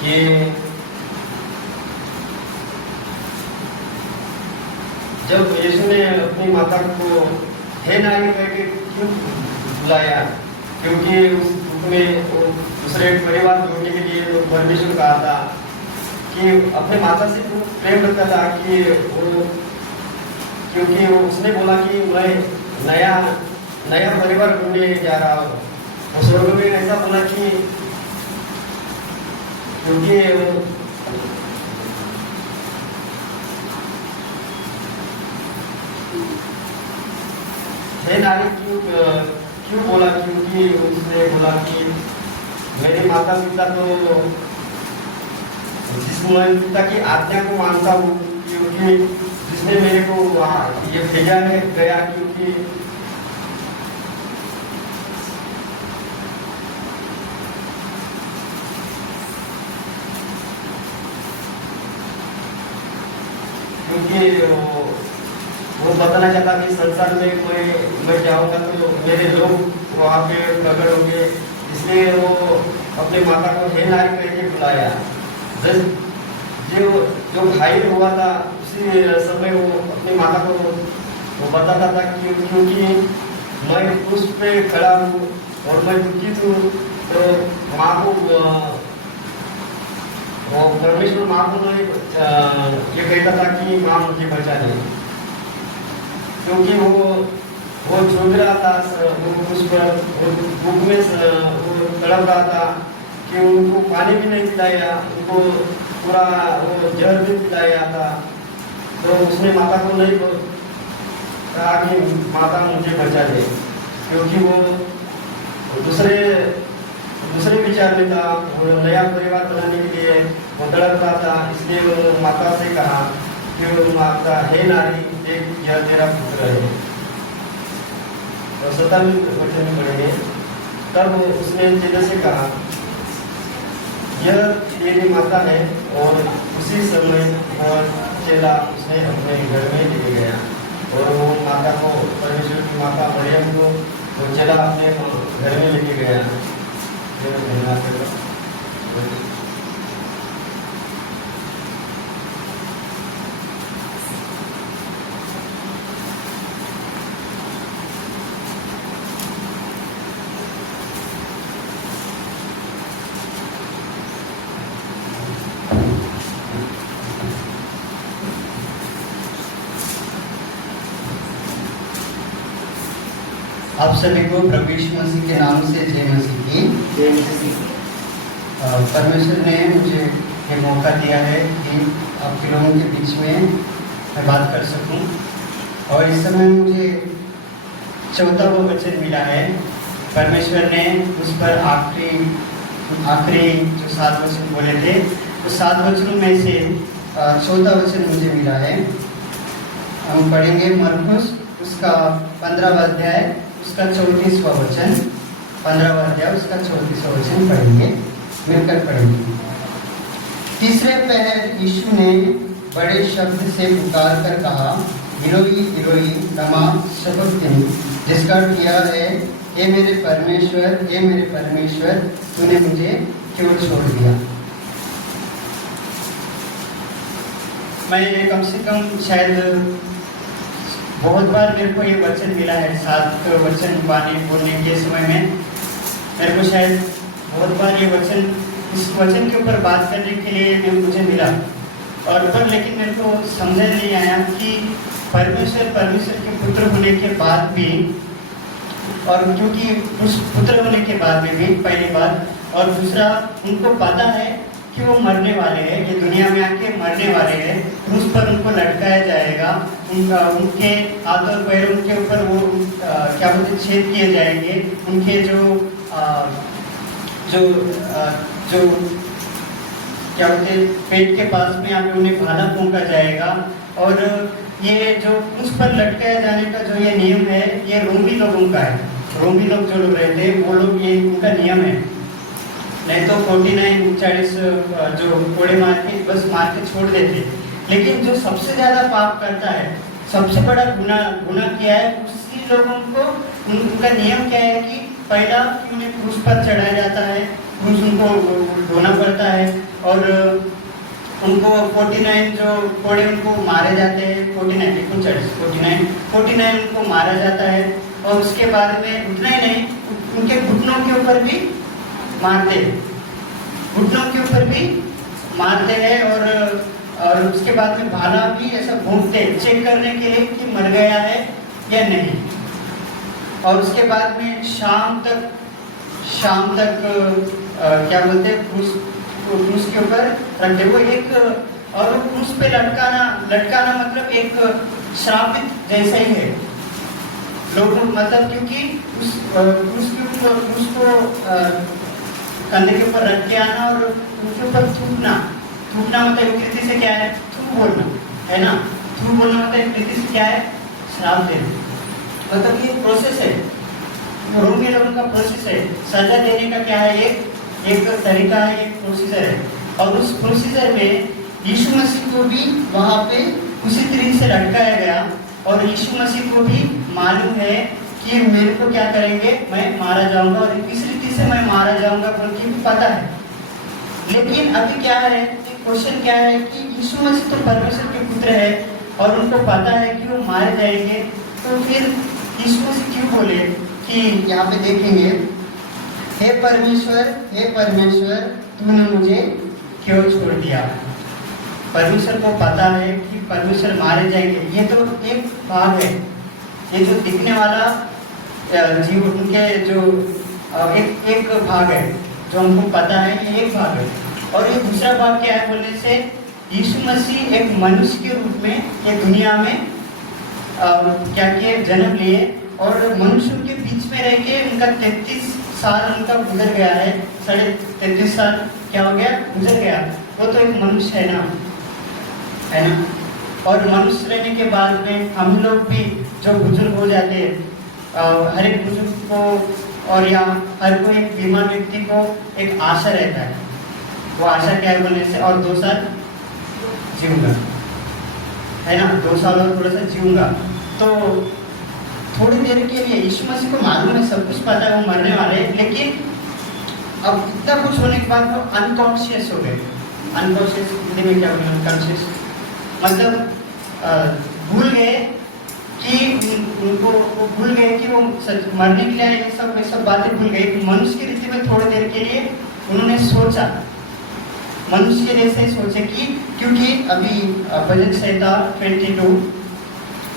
कि जब यीशु ने अपनी माता को हे नारी करके क्यों बुलाया, क्योंकि उस दुख में वो दूसरे परिवार जोड़ने के लिए तो परमेश्वर कहा था कि अपने माता से वो प्रेम रखता था कि वो, क्योंकि वो उसने बोला कि मैं नया परिवार ढूंढने जा रहा हूँ। वो स्वर्ग में ऐसा बोला कि क्योंकि हे नारी क्यों बोला, क्योंकि उसने बोला कि मेरे माता पिता तो जिस पिता की आज्ञा को मानता हूँ, क्योंकि जिसने मेरे को वहाँ ये भेजा है गया, क्योंकि वो बताना चाहता कि संसार में कोई मैं जाऊँगा तो मेरे लोग वहाँ पे प्रकट होंगे, इसलिए वो अपने माता को हे नारी करके बुलाया। जो घायल हुआ था उसी समय वो अपनी माता को वो बताता था कि क्योंकि मैं क्रूस पे खड़ा हूँ और मैं दुखित हूँ, तो माँ को वो परमेश्वर माँ को ये कहता था कि माँ मुझे बचा ले, क्योंकि वो झुक रहा था, वो क्रूस पर भूख में वो तड़प रहा था कि उनको पानी भी नहीं पिलाया, उनको पूरा वो जल भी पिलाया था। तो उसने माता को नहीं कहा कि माता मुझे बचा ले, क्योंकि वो दूसरे विचार में था, वो नया परिवार बनाने के लिए वो तड़प रहा था। इसलिए वो माता से कहा कि वो माता, हे नारी, देख यह तेरा पुत्र है। और 27वें वचन में पढ़ेंगे, तब उसने चेले से कहा, यह तेरी माता है। और उसी समय वो चेला उसने अपने घर में ले गया और वो माता को, परमेश्वर की माता मरियम को वो चेला अपने घर में लेके गया। आप सभी को प्रभु यीशु मसीह के नाम से जय मसीह की। जय मसीह। परमेश्वर ने मुझे ये मौका दिया है कि आपके लोगों के बीच में मैं बात कर सकूं, और इस समय मुझे 14वां वचन मिला है। परमेश्वर ने उस पर आखिरी जो 7 वचन बोले थे, उस 7 वचनों में से 14वां वचन मुझे मिला है। हम पढ़ेंगे मरकुस उसका 15वां अध्याय उसका 34वां वचन, 15वां अध्याय उसका 34वां वचन पढ़ेंगे, मिलकर पढ़ेंगे। तीसरे पहर यीशु ने बड़े शब्द से पुकार कर कहा, इलोई इलोई लमा शबक्तनी, जिसका अर्थ यह है, हे मेरे परमेश्वर, तूने मुझे क्यों छोड़ दिया। मैं कम से कम शायद बहुत बार मेरे को ये वचन मिला है, 7 वचन बोलने के समय में मेरे को शायद बहुत बार ये वचन, इस वचन के ऊपर बात करने के लिए मुझे मिला, और पर लेकिन मेरे को समझ नहीं आया कि परमेश्वर के पुत्र होने के बाद भी, और क्योंकि उस पुत्र होने के बाद में भी पहली बात, और दूसरा उनको पता है कि वो मरने वाले हैं, ये दुनिया में आके मरने वाले हैं, क्रूस पर उनको लटकाया जाएगा, उनके हाथ और पैरों के ऊपर वो क्या बोलते छेद किए जाएंगे, उनके जो क्या बोलते पेट के पास में आके उन्हें भाला फूंका जाएगा। और ये जो क्रूस पर लटकाया जाने का जो ये नियम है, ये रोमी लोगों का है। रोमी लोग जो लोग रहते हैं वो लोग, ये उनका नियम है, नहीं तो 49-40 जो कोड़े मार के छोड़ देते। लेकिन जो सबसे ज्यादा पाप करता है, सबसे बड़ा गुनाह किया है, उसी लोगों को उनका नियम क्या है कि पहला उन्हें क्रूस पर चढ़ाया जाता है, क्रूस उनको ढोना पड़ता है, और उनको 49 जो कोड़े उनको मारे जाते हैं, 49 उनको मारा जाता है। और उसके बाद में उतना ही नहीं, उनके घुटनों के ऊपर भी मारते हैं, और उसके बाद में भाला भी ऐसा घूमते चेक करने के लिए कि मर गया है या नहीं। और उसके बाद में शाम तक क्या बोलते हैं, क्रूस के ऊपर रखते वो एक, और वो क्रूस पे लटकाना मतलब एक श्रापित जैसा ही है लोगों, मतलब क्योंकि उस क्रूस को कंधे के ऊपर रख के आना और उसके ऊपर थूकना मतलब कृति से क्या है, थू बोलना है ना, थू बोलना मतलब कृति से क्या है, श्राप देना। मतलब ये प्रोसेस है, रोमी लोगों का प्रोसेस है, सजा देने का क्या है, एक तरीका है, एक प्रोसीजर है। और उस प्रोसीजर में यीशु मसीह को भी वहां पे उसी तरीके से लटकाया गया, और यीशु मसीह को भी मालूम है कि मेरे को क्या करेंगे, मैं मारा जाऊंगा, और किस रीति से मैं मारा जाऊंगा, बल्कि भी पता है। लेकिन अभी क्या है, क्वेश्चन क्या है कि यीशु मसीह तो परमेश्वर के पुत्र है और उनको पता है कि वो मारे जाएंगे, तो फिर यीशु मसीह क्यों बोले कि यहाँ पे देखेंगे, हे परमेश्वर तूने मुझे क्यों छोड़ दिया। परमेश्वर को पता है कि परमेश्वर मारे जाएंगे। ये तो एक भाग है, ये जो दिखने वाला जीव उनके जो एक भाग है जो हमको पता है, ये एक भाग है। और ये दूसरा भाग क्या है बोलने से, यीशु मसीह एक मनुष्य के रूप में ये दुनिया में क्या किए, जन्म लिए और मनुष्य के बीच में रह के उनका 33 साल उनका गुजर गया है, 33.5 साल क्या हो गया, गुजर गया। वो तो एक मनुष्य है ना। और मनुष्य रहने के बाद में हम लोग भी जो बुजुर्ग हो जाते हैं, हर एक बुजुर्ग को और या हर कोई एक बीमार व्यक्ति को एक आशा रहता है। वो आशा क्या है बोलने से, और 2 साल जीऊंगा, है ना, 2 साल और थोड़ा सा जीऊंगा। तो थोड़ी देर के लिए यीशु मसीह को मालूम है, सब कुछ पता है वो मरने वाले हैं, लेकिन अब इतना कुछ होने के बाद वो अनकॉन्शियस हो गए। अनकॉन्शियस हिंदी में क्या बोले, अनकॉन्शियस मतलब भूल गए कि उनको, वो भूल गए कि वो मरने के लिए ये सब बातें भूल गए। मनुष्य की रीति में थोड़ी देर के लिए उन्होंने सोचा, मनुष्य के जैसे सोचे कि, क्योंकि अभी भजन संहिता 22,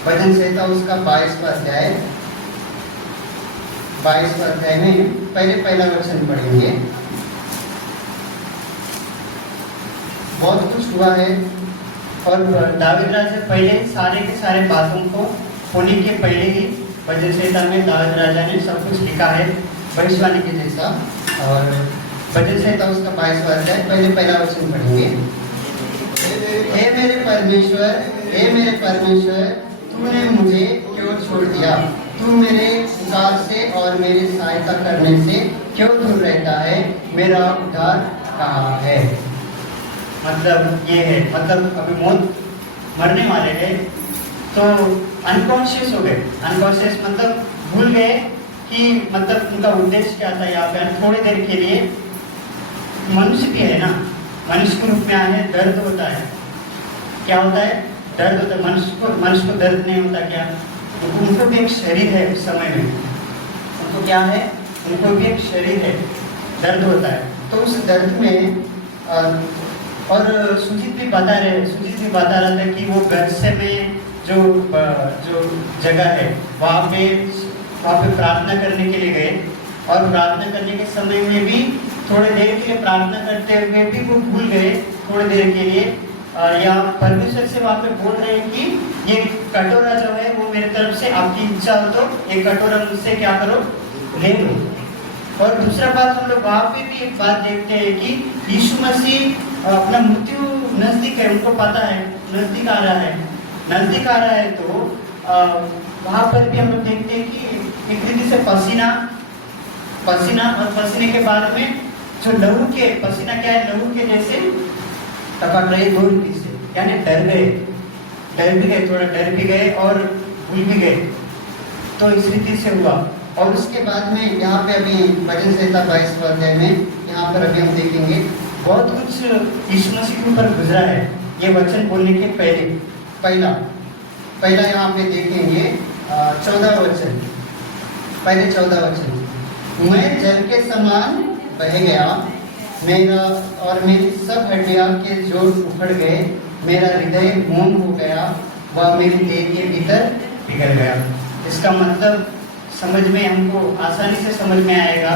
भजन संहिता उसका 22वां अध्याय, 22वां अध्याय में पहला वचन पढ़ेंगे। बहुत कुछ हुआ है और दाऊद राजा पहले सारे के सारे बातों को होने के पहले ही भजन संहिता में दाऊद राजा ने सब कुछ लिखा है भविष्यवाणी के जैसा। और भजन संहिता उसका 22वां अध्याय पहला वचन पढ़ेंगे। हे मेरे परमेश्वर तूने मुझे क्यों छोड़ दिया, तू मेरे पुकार से और मेरी सहायता करने से क्यों दूर रहता है, मेरा उद्धार कहाँ है। मतलब ये है, मतलब अभी मौत मरने वाले हैं तो अनकॉन्शियस हो गए। अनकॉन्शियस मतलब भूल गए कि मतलब उनका उद्देश्य क्या था। यहाँ पे थोड़ी देर के लिए मनुष्य भी है ना, मनुष्य के रूप में आए हैं, दर्द होता है। क्या होता है, दर्द होता है। मनुष्य को दर्द नहीं होता क्या, उनको भी एक शरीर है उस समय में, उनको क्या है, उनको भी एक शरीर है, दर्द होता है। तो उस दर्द में और सुजीत भी बता रहा था कि वो गत्से में जो जगह है वहाँ पे प्रार्थना करने के लिए गए, और प्रार्थना करने के समय में भी थोड़ी देर के लिए प्रार्थना करते हुए भी वो भूल गए थोड़ी देर के लिए, या परमेश्वर से वहाँ पे बोल रहे हैं कि ये कटोरा जो है वो मेरे तरफ से, आपकी इच्छा हो तो ये कटोरा मुझसे क्या करो, ले लो। और दूसरा बात हम लोग वहाँ पे भी एक बात देखते हैं कि यीशु मसीह अपना मृत्यु नजदीक है, उनको पता है नजदीक आ रहा है, तो वहाँ पर भी हम लोग देखते हैं कि एक रीति से पसीना और पसीने के बाद में जो लहू के, पसीना क्या है, लहू के जैसे टपक रहे 2 रीति से, यानी डर भी गए, थोड़ा डर भी गए और भूल भी गए। तो इस रीति से हुआ। और उसके बाद में यहाँ पे अभी भजन संहिता 22वां अध्याय में यहाँ पर अभी हम देखेंगे बहुत कुछ यीशु मसीह के ऊपर गुजरा है। ये वचन बोलने के पहले पहला यहाँ पे देखेंगे 14 वचन, पहले 14 वचन। मैं जल के समान बह गया, मेरा और मेरी सब हड्डियां के जोड़ उखड़ गए, मेरा हृदय मोम हो गया, वह मेरी देह के भीतर पिघल गया। इसका मतलब समझ में हमको आसानी से समझ में आएगा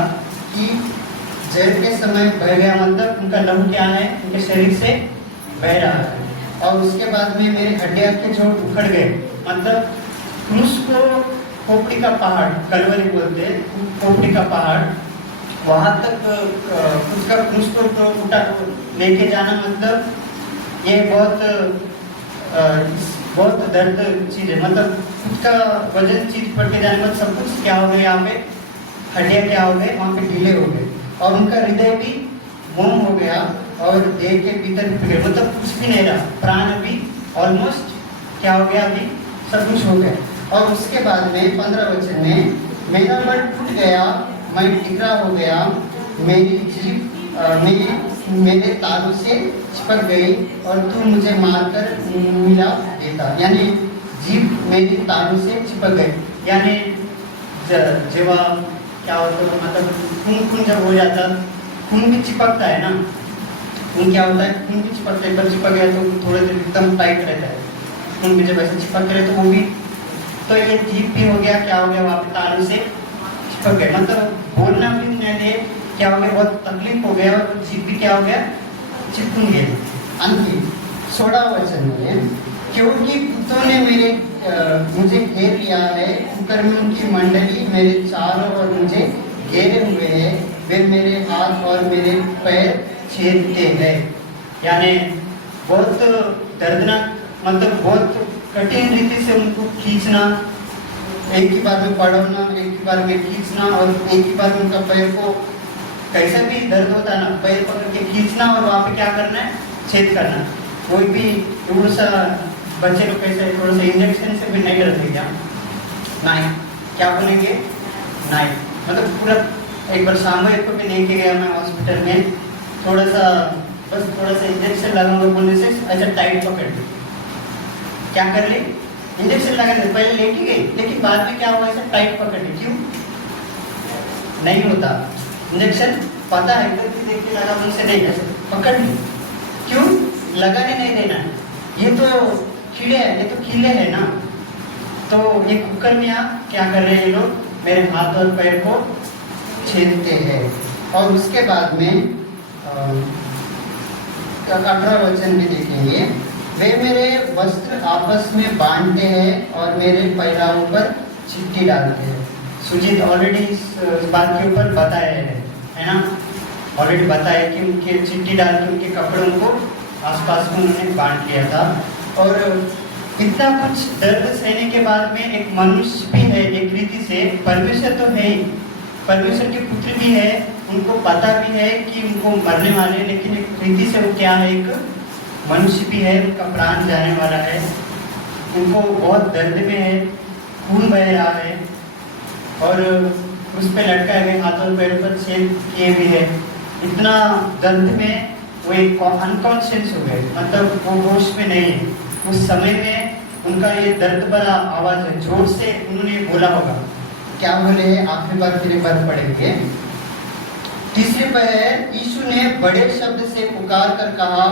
कि जल के समय बह गया मतलब उनका लहू क्या है, उनके शरीर से बह रहा है। और उसके बाद में मेरे हड्डियां के जोड़ उखड़ गए, मतलब क्रूस को खोपड़ी का पहाड़, कलवरी बोलते हैं, खोपड़ी का पहाड़, वहाँ तक उसका क्रूस को उठा लेके जाना, मतलब ये बहुत दर्द चीज़ है। मतलब उसका वजन चीज पड़ के जाने में सब कुछ क्या हो गया, यहाँ पे हड्डियाँ क्या हो गए, वहाँ पे ढीले हो गए, और उनका हृदय भी मोम हो गया, और देह के भीतर भी पिघल, मतलब कुछ भी नहीं रहा, प्राण भी ऑलमोस्ट क्या हो गया, अभी सब कुछ हो गया। और उसके बाद में 15 वचन में मेरा मन टूट गया, मैं टिकरा हो गया, मेरी जीभ मेरे तालू से चिपक गई और तू मुझे मारकर मिला देता, यानी जीभ मेरी तालू से चिपक गई। यानी जेव्हा क्या होतं मतलब खून जब हो जाता, खून भी चिपकता है ना, खून क्या होता है, खून भी चिपकता है, पर चिपक गया तो थोड़े देर एकदम टाइट रहता है, खून भी जब ऐसे चिपक रहे तो वो भी, तो ये जीभ भी हो गया, क्या हो गया, वहाँ पे तालू से चिपक गए, मतलब बोलना भी नहीं दे, क्या हो गया, बहुत तकलीफ हो गया और जीभ भी क्या हो गया, चिपक गए। अंतिम 16 वचन में, क्योंकि तूने मुझे घेर लिया है, कुकर्मियों की मंडली मेरे चारों ओर मुझे घेरे हुए है, वे मेरे हाथ और मेरे पैर छेदते हैं। यानी बहुत दर्दनाक, मतलब बहुत कठिन रीति से उनको खींचना, एक ही बार में पड़ोना, एक ही बार में खींचना और एक ही बार में उनका पैर को, कैसा भी दर्द होता है ना, पैर पकड़ के खींचना और वहाँ पे क्या करना है, छेद करना। कोई भी थोड़ा सा बच्चे लोग कैसे थोड़ा सा इंजेक्शन से भी नहीं डरते क्या, नाइफ, क्या बोलेंगे, नाइफ, मतलब पूरा एक बार सामूहिक को भी लेके गया मैं हॉस्पिटल में, थोड़ा सा बस थोड़ा सा इंजेक्शन लगाऊंगा बोलने से ऐसा टाइट पकड़ ली, क्या कर ली, इंजेक्शन लगाने से पहले लेके गई, लेकिन बाद में क्या हुआ, ऐसा टाइट पकड़ ली, क्यों नहीं होता इंजेक्शन, पता है तो देख के लगा उनसे नहीं, ऐसे पकड़ ली, क्यों, लगाने नहीं देना, ये तो कीड़े हैं, ये तो कीड़े हैं ना। तो ये कुकर में आप क्या कर रहे हैं, ये लोग मेरे हाथ और पैर को छेदते हैं। और उसके बाद में 18 वचन भी देखेंगे, वे मेरे वस्त्र आपस में बांधते हैं और मेरे पैराओं पर चिट्ठी डालते हैं। सुजीत ऑलरेडी इस बात के ऊपर बताया है ना, ऑलरेडी बताया कि उनके चिट्ठी डाल के उनके कपड़ों को आसपास में उन्होंने बांट लिया था। और इतना कुछ दर्द सहने के बाद में एक मनुष्य भी है, एक रीति से परमेश्वर तो है ही, परमेश्वर के पुत्र भी है, उनको पता भी है कि उनको मरने वाले हैं, लेकिन एक रीति से वो क्या है, एक मनुष्य भी है, उनका प्राण जाने वाला है, उनको बहुत दर्द में है, खून बह रहा है और उस पर लटकाए हुए हाथों पैर पर छेद किए भी है। इतना दर्द में वो एक अनकॉन्शियस हो गए, मतलब वो होश में नहीं है। उस समय में उनका ये दर्द भरा आवाज है, जोर से उन्होंने बोला होगा, क्या बोले, आखिरी बार फिर एक बार पढ़ेंगे। तीसरे पर है, यीशु ने बड़े शब्द से पुकार कर कहा,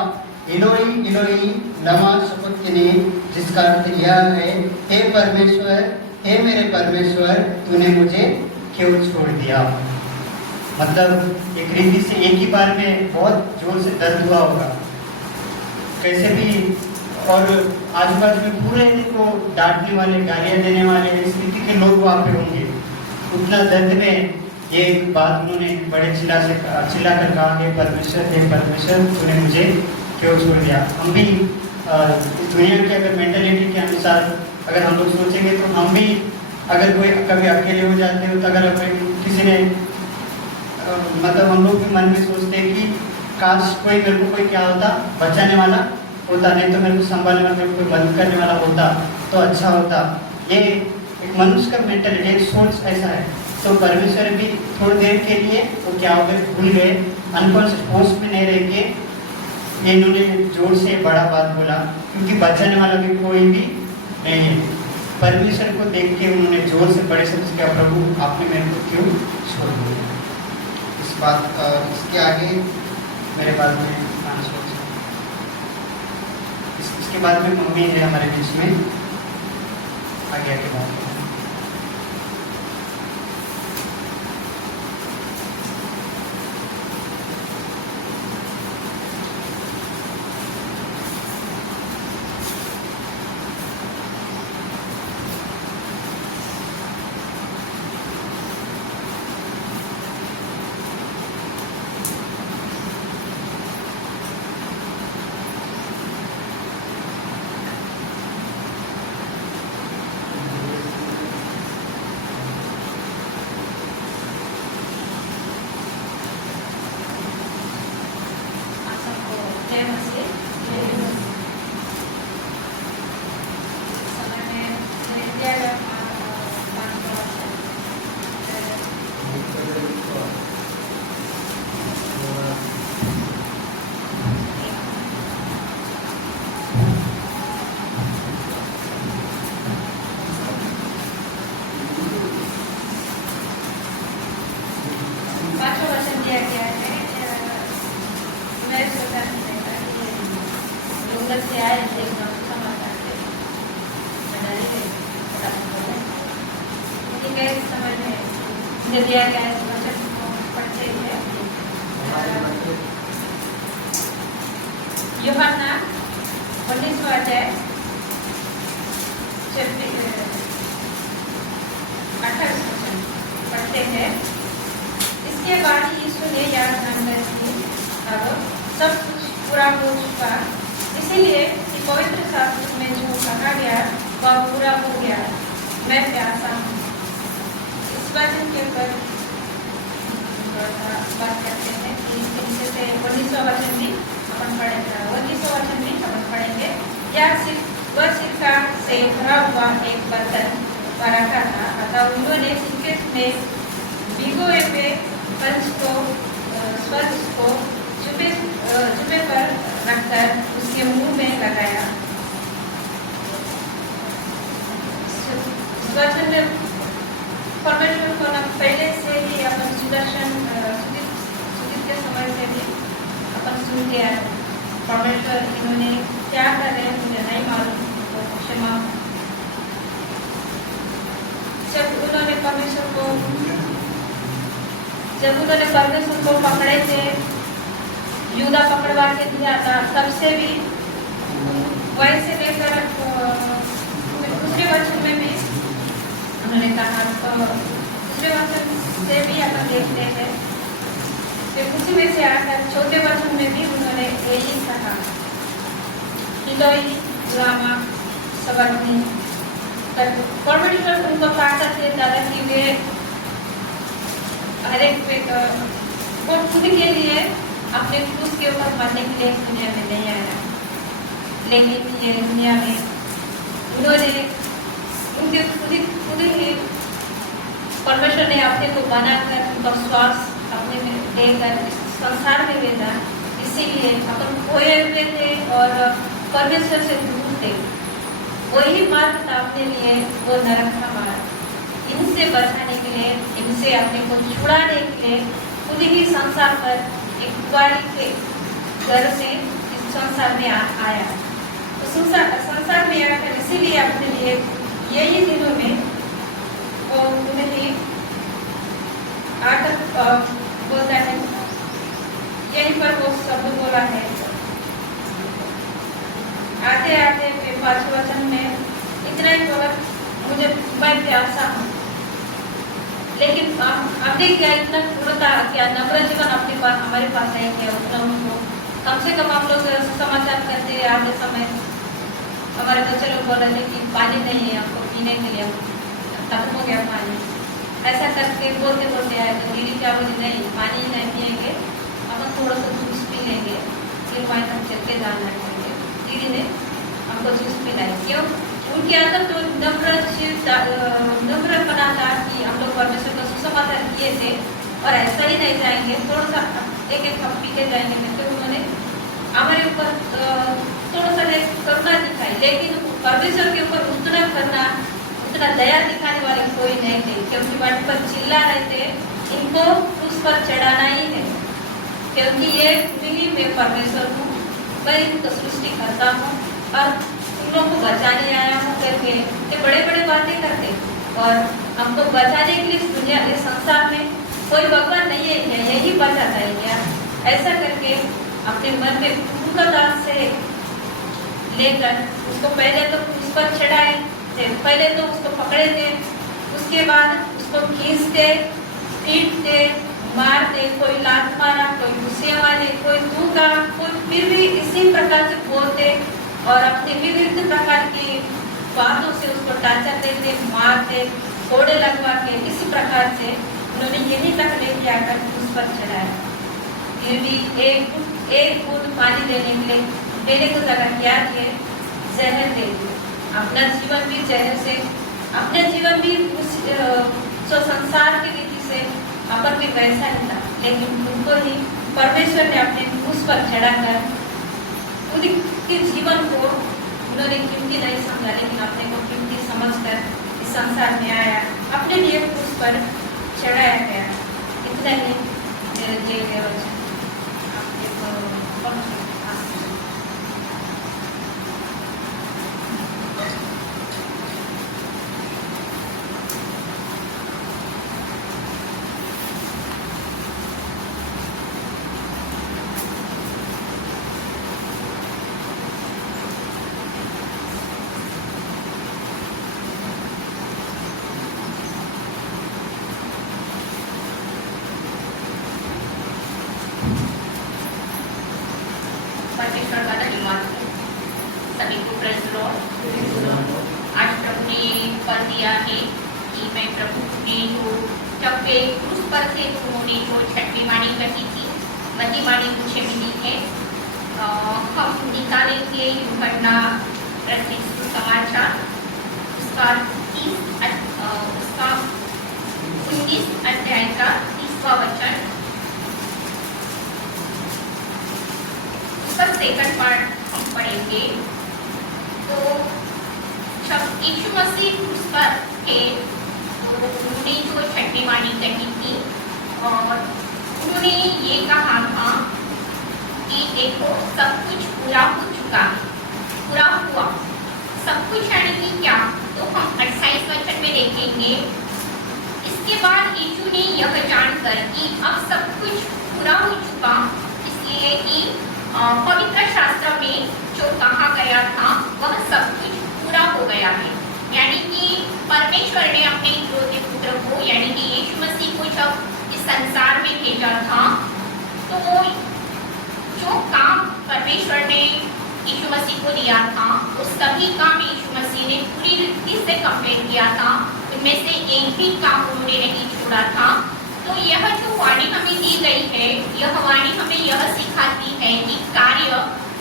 इलोई इलोई लमा शबक्तनी, जिसका अर्थ यह है, हे परमेश्वर, हे मेरे परमेश्वर, तूने मुझे क्यों छोड़ दिया। मतलब एक रीति से एक ही बार में बहुत जोर से दर्द हुआ होगा, कैसे भी, और आजू बाजू में पूरे इनको डांटने वाले, गालियां देने वाले इस रीति के लोग वहाँ पे होंगे। उतना दर्द में ये बात उन्होंने बड़े चिल्ला कर कहा, हे परमेश्वर, तूने मुझे क्यों छोड़ दिया। हम भी दुनिया की अगर मेंटालिटी के अनुसार अगर हम लोग सोचेंगे तो हम भी अगर कोई कभी अकेले हो जाते हो तो अगर किसी ने मतलब हम लोग भी मन में सोचते हैं कि काश कोई मेरे को कोई क्या होता, बचाने वाला होता, नहीं तो मेरे को संभालने वाला, मेरे को कोई मदद करने वाला होता तो अच्छा होता। ये एक मनुष्य का मेंटालिटी, एक सोच ऐसा है। तो परमेश्वर भी थोड़ी देर के लिए वो क्या हो गए, भूल गए, अनकॉन्शियस होश में नहीं रह के ये इन्होंने जोर से बड़ा बात बोला, क्योंकि बचाने वाला भी कोई भी नहीं है। परमेश्वर को देख के उन्होंने जोर से बड़े शब्द से कहा, प्रभु आपने मेरे को क्यों छोड़ दिया। इस बात इसके आगे मेरे बाद में इसके बाद में मम्मी है हमारे बीच में, आगे आगे बात करें। गए समय में मुझे दिया गया इस वचन को पढ़ते थे। यूहन्ना 19वां अध्याय 28 वचन पढ़ते हैं। इसके बाद यीशु ने याद ध्यान की अब सब कुछ पूरा हो चुका, इसीलिए कि पवित्र शास्त्र में जो कहा गया वह पूरा हो गया, मैं प्यासा हूँ। इस वचन के ऊपर बात करते हैं कि इनसे से 19वां वचन भी अपन पढ़ेंगे, 19वां वचन भी अपन पढ़ेंगे। या वह सिक्का से भरा हुआ एक बर्तन पर रखा था, अतः उन्होंने सिक्के में भिगोए हुए पंच को जुबे पर रखकर उसके मुंह में लगाया। वचन में परमेश्वर को न पहले से ही अपन सुदर्शन सुदित के समय से भी अपन सुनते आए। परमेश्वर इन्होंने क्या कर रहे हैं मुझे नहीं मालूम, तो क्षमा। जब उन्होंने परमेश्वर को पकड़े थे, यूदा पकड़वा के दिया था, तब से भी वैसे लेकर दूसरे वचन में भी उन्होंने कहा, तो दूसरे वचन से भी अपन देखते हैं कि उसी में से आकर छोटे वचन में भी उन्होंने यही कहा, इलोई लामा सबक्तनी। परमेश्वर उनको ताकत देता था कि वे हर एक वो खुद के लिए अपने क्रूस के ऊपर मरने के लिए दुनिया में नहीं आया, लेकिन ये दुनिया में उन्होंने उनके खुद ही परमेश्वर ने अपने को बनाकर उनका श्वास अपने में देकर संसार में भेजा। इसीलिए अपन खोए हुए थे और परमेश्वर से दूर थे, वही मार्ग था अपने लिए, वो नरक का मार्ग। इनसे बचाने के लिए, इनसे अपने को छुड़ाने के लिए खुद ही संसार पर एक कुंवारी के घर से इस संसार में आया। तो संसार में आकर इसीलिए अपने लिए यही दिनों में वो उन्हें आकर बोलता है, यहीं पर वो शब्द बोला है आते आते 5 वचन में इतना ही बोला, मुझे मैं प्यासा हूँ। लेकिन हमने क्या इतना पूर्णता क्या नम्र जीवन अपने पास हमारे पास है क्या? उतना उनको कम से कम हम लोग समाचार करते आते समय हमारे बच्चे लोग बोल रहे थे कि पानी नहीं है हमको पीने के लिए, खत्म हो गया पानी। ऐसा करके बोलते बोलते आए तो दीदी क्या बोली, नहीं पानी नहीं पिएंगे, अपन थोड़ा सा जूस पी लेंगे, फिर वहीं हम चल के जाना चाहिए। दीदी ने हमको जूस पिलाई। क्यों? उनके अंदर तो नम्र बना था कि हम लोग परमेश्वर का सुसमाचार किए थे और ऐसा ही नहीं जाएंगे, थोड़ा सा एक कप पी के जाएंगे। तो उन्होंने हमारे ऊपर थोड़ा सा करुणा दिखाई, लेकिन परमेश्वर के ऊपर उतना करना, उतना दया दिखाने वाले कोई नहीं थे, क्योंकि वहाँ पर चिल्ला रहे थे इनको उस पर चढ़ाना ही है, क्योंकि ये भी मैं परमेश्वर हूँ, मैं इनको सृष्टि करता हूँ और तुम लोग को बचाने आया हूँ करके ये बड़े बड़े बातें करते। और हमको बचाने के लिए दुनिया इस संसार में कोई भगवान नहीं है क्या? यही बचाता है क्या? ऐसा करके अपने मन में दास से लेकर उसको पहले तो उस पर चढ़ाए थे, पहले तो उसको पकड़े थे, उसके बाद उसको खींचते, पीटते, मारते, कोई लात मारा, कोई गुस्से वाले, कोई धूका, कोई फिर भी इसी प्रकार से बोलते और अपने विविध प्रकार की बातों से उसको टार्चर देते, मारते, कोड़े लगवा के इसी प्रकार से उन्होंने यही तक लेके आकर उस पर चढ़ाया। फिर भी एक बूंद पानी देने को जगह क्या दिए? जहर दे दिए। अपना जीवन भी जहर से, अपने जीवन भी उस जो संसार की रीति से अपन भी वैसा ही था, लेकिन उनको ही परमेश्वर ने अपने उस पर चढ़ाकर खुद के जीवन को उन्होंने कीमती नहीं समझा, लेकिन अपने को कीमती समझकर इस संसार में आया, अपने लिए उस पर चढ़ाया गया। इतना ही मेरे जय देवल आपके जब वे क्रूस पर थे तो उन्होंने जो छठवीं वाणी कही थी, मध्य वाणी मुझे मिली है। हम निकालेंगे घटना समाचार उसका 19 अध्याय का 30वां वचन, उसका सेकंड पार्ट हम पढ़ेंगे। तो जब यीशु मसीह क्रूस पर थे तो उन्होंने जो छठवीं वाणी कही थी और उन्होंने ये कहा था कि देखो सब कुछ पूरा हो चुका, पूरा हुआ। सब कुछ यानी कि क्या, तो हम 28 वचन में देखेंगे। इसके बाद यीशु ने यह जानकर कि अब सब कुछ पूरा हो चुका, इसलिए कि पवित्र शास्त्र में जो कहा गया था वह सब कुछ पूरा हो गया है। यानी कि परमेश्वर ने अपने इकलौते पुत्र को यानी कि यीशु मसीह को जब इस संसार में भेजा था तो जो काम परमेश्वर ने यीशु मसीह को दिया था वो सभी काम यीशु मसीह ने पूरी रीति से कंप्लीट किया था। उनमें से एक भी काम उन्होंने नहीं छोड़ा था। तो यह जो वाणी हमें दी गई है, यह वाणी हमें यह सिखाती है कि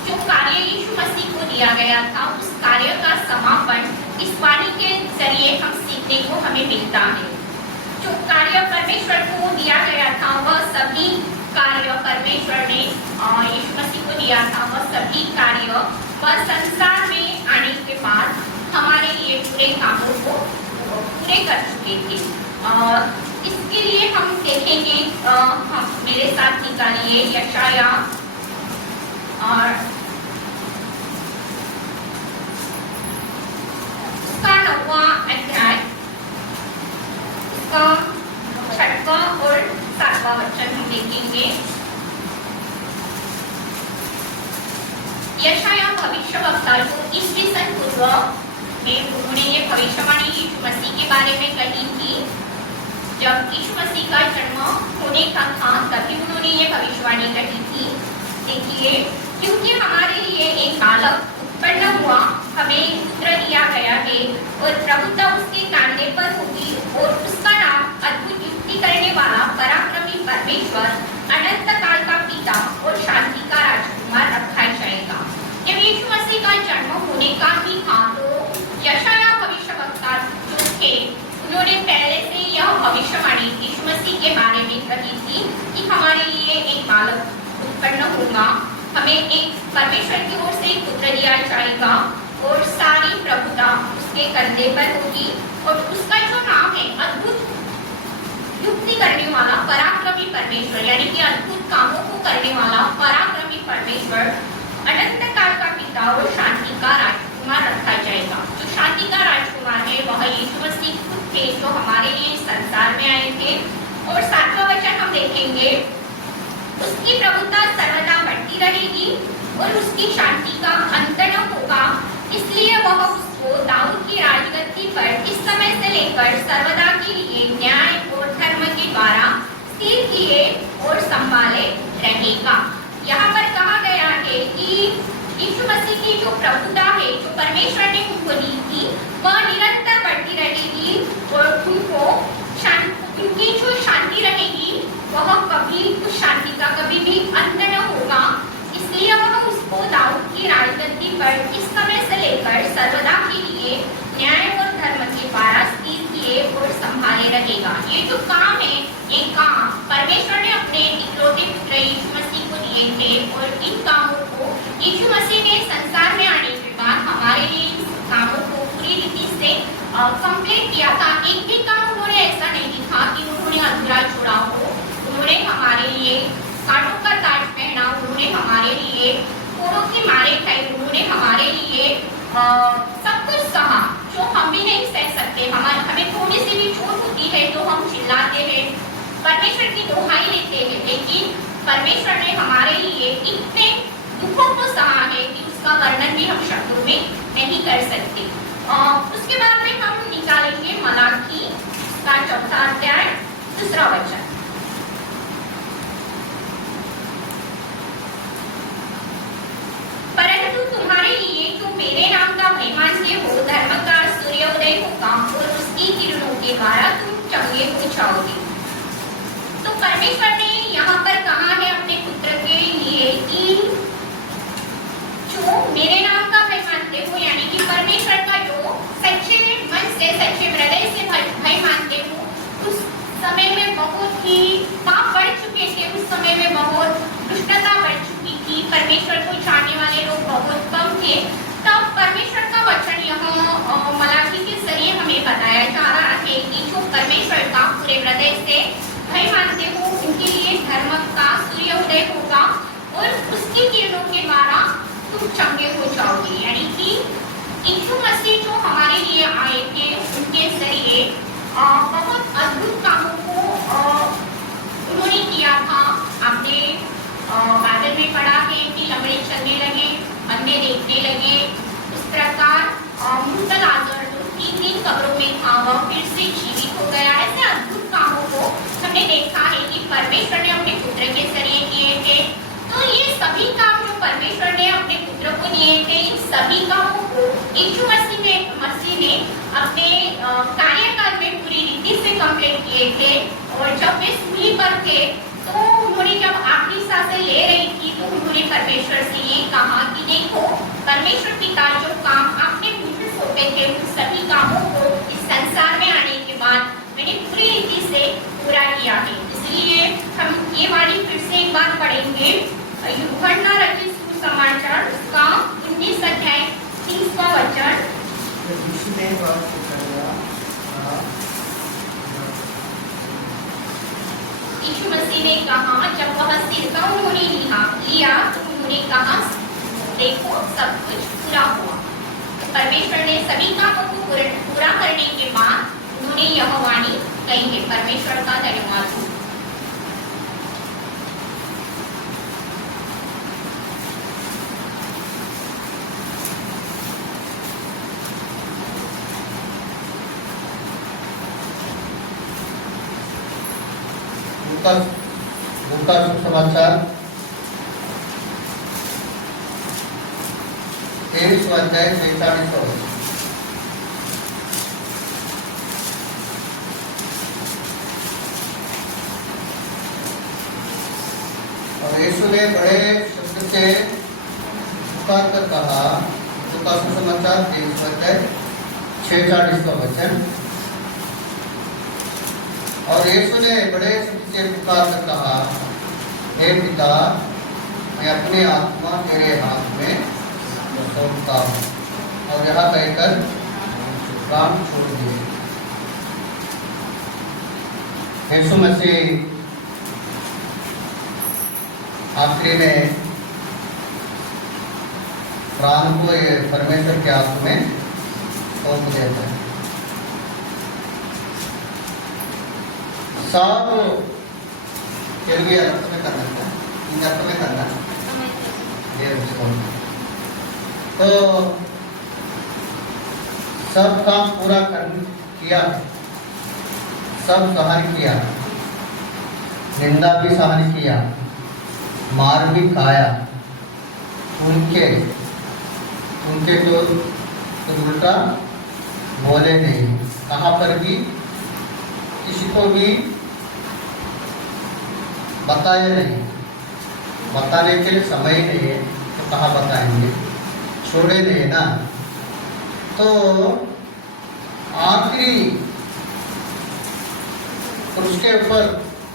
जो कार्य यीशु मसीह को दिया गया था उस कार्य का समापन इस वाणी के जरिए हम सीखने को हमें मिलता है। जो कार्य परमेश्वर को दिया गया था वह सभी कार्य परमेश्वर ने यीशु मसीह को दिया था, वह सभी कार्य वह संसार में आने के बाद हमारे लिए पूरे कामों को पूरे कर चुके थे। इसके लिए हम देखेंगे, हम मेरे साथ निकालिए यशाया और उसका 9वां अध्याय, उसका 6वां और 7वां वचन हम देखेंगे। यशाया भविष्यवक्ता जो ईस्वी सन पूर्व में उन्होंने ये भविष्यवाणी यीशु मसीह के बारे में कही थी। जब यीशु मसीह का जन्म होने का था तभी उन्होंने ये भविष्यवाणी कही थी। देखिए, क्योंकि हमारे लिए एक बालक उत्पन्न हुआ, हमें पुत्र दिया गया है और प्रभुता उसके कांधे पर होगी और उसका नाम अद्भुत युक्ति करने वाला, पराक्रमी परमेश्वर, अनंत काल का पिता और शांति का राजकुमार रखा जाएगा। जब यीशु मसीह का जन्म होने का ही था तो यशाया भविष्यवक्ता जो थे उन्होंने पहले से यह भविष्यवाणी यीशु मसीह के बारे में कही थी कि हमारे लिए एक बालक उत्पन्न होगा, हमें एक परमेश्वर की ओर से एक पुत्र दिया जाएगा और सारी प्रभुता उसके कंधे पर होगी और उसका जो नाम है अद्भुत युक्ति करने वाला, पराक्रमी परमेश्वर, यानी कि अद्भुत कामों को करने वाला पराक्रमी परमेश्वर, अनंत काल का पिता और शांति का राजकुमार रखा जाएगा। जो शांति का राजकुमार है वह यीशु मसीह खुद थे जो हमारे लिए संसार में आए थे। और 7वां वचन हम देखेंगे, उसकी प्रभुता सर्वदा बढ़ती रहेगी और उसकी शांति का अंत न होगा, इसलिए वह उसको दाऊद की राजगद्दी पर इस समय से लेकर सर्वदा के लिए न्याय और धर्म के द्वारा स्थिर किए और संभाले रहेगा। यहाँ पर कहा गया है कि यीशु मसीह की जो प्रभुता है, जो परमेश्वर ने उनको दी थी, वह निरंतर बढ़ती रहेगी और उनको उनकी जो शांति रहेगी वह कभी उस शांति का कभी भी अंत न होगा, इसलिए वह उसको दाऊद की राजगद्दी पर इस समय से लेकर सर्वदा के लिए न्याय और धर्म के द्वारा स्थिर किए और संभाले रहेगा। ये जो काम है, ये काम परमेश्वर ने अपने इकलौते पुत्र यीशु मसीह को दिए थे और इन कामों को यीशु मसीह ने संसार में आने के बाद हमारे लिए इन कामों को पूरी रीति से कंप्लीट किया था। एक भी काम उन्होंने ऐसा नहीं दिखा कि उन्होंने अधूरा छोड़ा हो। उन्होंने हमारे लिए कांटों का ताज पहना, उन्होंने हमारे लिए कोड़ों की मारे खाई, उन्होंने हमारे लिए सब कुछ सहा जो हम भी नहीं सह सकते। हमें थोड़ी सी भी चोट होती है तो हम चिल्लाते हैं, परमेश्वर की दोहाई लेते हैं, लेकिन परमेश्वर ने हमारे लिए इतने दुखों को सहा है कि उसका वर्णन भी हम शब्दों में नहीं कर सकते। उसके बाद में हम निकालेंगे मलाकी का 4था अध्याय 2रा वचन। परंतु तुम्हारे लिए जो मेरे नाम का महिमान से हो, धर्म का सूर्योदय होगा और उसकी किरणों के द्वारा तुम चंगे हो जाओगे। परमेश्वर ने यहाँ पर कहा है अपने पुत्र के लिए कि जो मेरे नाम का भय मानते हो, यानी कि परमेश्वर का जो सच्चे मन से सच्चे हृदय से भय मानते हो, उस समय में बहुत ही पाप बढ़ चुके थे, उस समय में बहुत दुष्टता बढ़ चुकी थी, परमेश्वर को जानने वाले लोग बहुत कम थे। तब परमेश्वर का वचन यहाँ मलाकी के जरिए हमें बताया जा रहा है कि जो परमेश्वर का पूरे हृदय से भय मानते हो, उनके लिए धर्म का सूर्योदय होगा और उसकी किरणों के द्वारा तुम चंगे हो जाओगे। यानी कि यीशु मसीह जो हमारे लिए आए थे, उनके जरिए बहुत अद्भुत कामों को उन्होंने किया था। आपने बाइबल में पढ़ा है कि लंगड़े चलने लगे, अंधे देखने लगे, इस प्रकार मृत लाजर जो 3 दिन कब्रों में था वह फिर से जीवित हो गया। ऐसे अद्भुत कामों को हमने देखा है कि परमेश्वर ने अपने पुत्र के जरिए किए थे। तो ये सभी काम जो परमेश्वर ने अपने पुत्र को दिए थे, इन सभी कामों को यीशु मसीह ने अपने कार्यकाल में पूरी रीति से कंप्लीट किए थे। और जब वे सूली पर थे तो उन्होंने जब आखिरी सांसें ले रही थी तो उन्होंने परमेश्वर से ये कहा कि देखो, परमेश्वर पिता जो काम आपने मुझे सौंपे थे, उन सभी कामों को इस संसार में आने के बाद मैंने पूरी रीति से पूरा किया है। इसलिए हम ये वाली फिर से एक बार पढ़ेंगे, यूहन्ना रचित सुसमाचार उसका 19 अध्याय 30वां वचन। यीशु मसीह ने कहा, जब वह सिरका उन्होंने लिया तो उन्होंने कहा, देखो सब कुछ पूरा हुआ। तो परमेश्वर ने सभी कामों को पूरा करने के बाद उन्होंने यह वाणी कही है। परमेश्वर का धन्यवाद हो। लूका सुसमाचार 23वां अध्याय 43वां वचन। और यीशु ने बड़े शब्द से पुकार कर कहा, लूका सुसमाचार 23वां अध्याय 46वां वचन। और यीशु ने बड़े शब्द से पुकार कर कहा, हे पिता, मैं अपनी आत्मा तेरे हाथ में सौंपता हूँ। और यह कहकर प्राण छोड़ दिए। यीशु मसीह आखिरी में प्राण को परमेश्वर के हाथ में सौंप देता है। सब तेलुगु अर्थ में करना है, इन अर्थ में करना ये उसको। तो सब काम पूरा कर किया, सब सहन किया, निंदा भी सहन किया, मार भी खाया, उनके तो उल्टा बोले नहीं, कहाँ पर भी किसी को भी बताया नहीं, बताने के लिए समय नहीं है तो कहाँ बताएंगे, छोड़े नहीं ना। तो आखिरी उसके ऊपर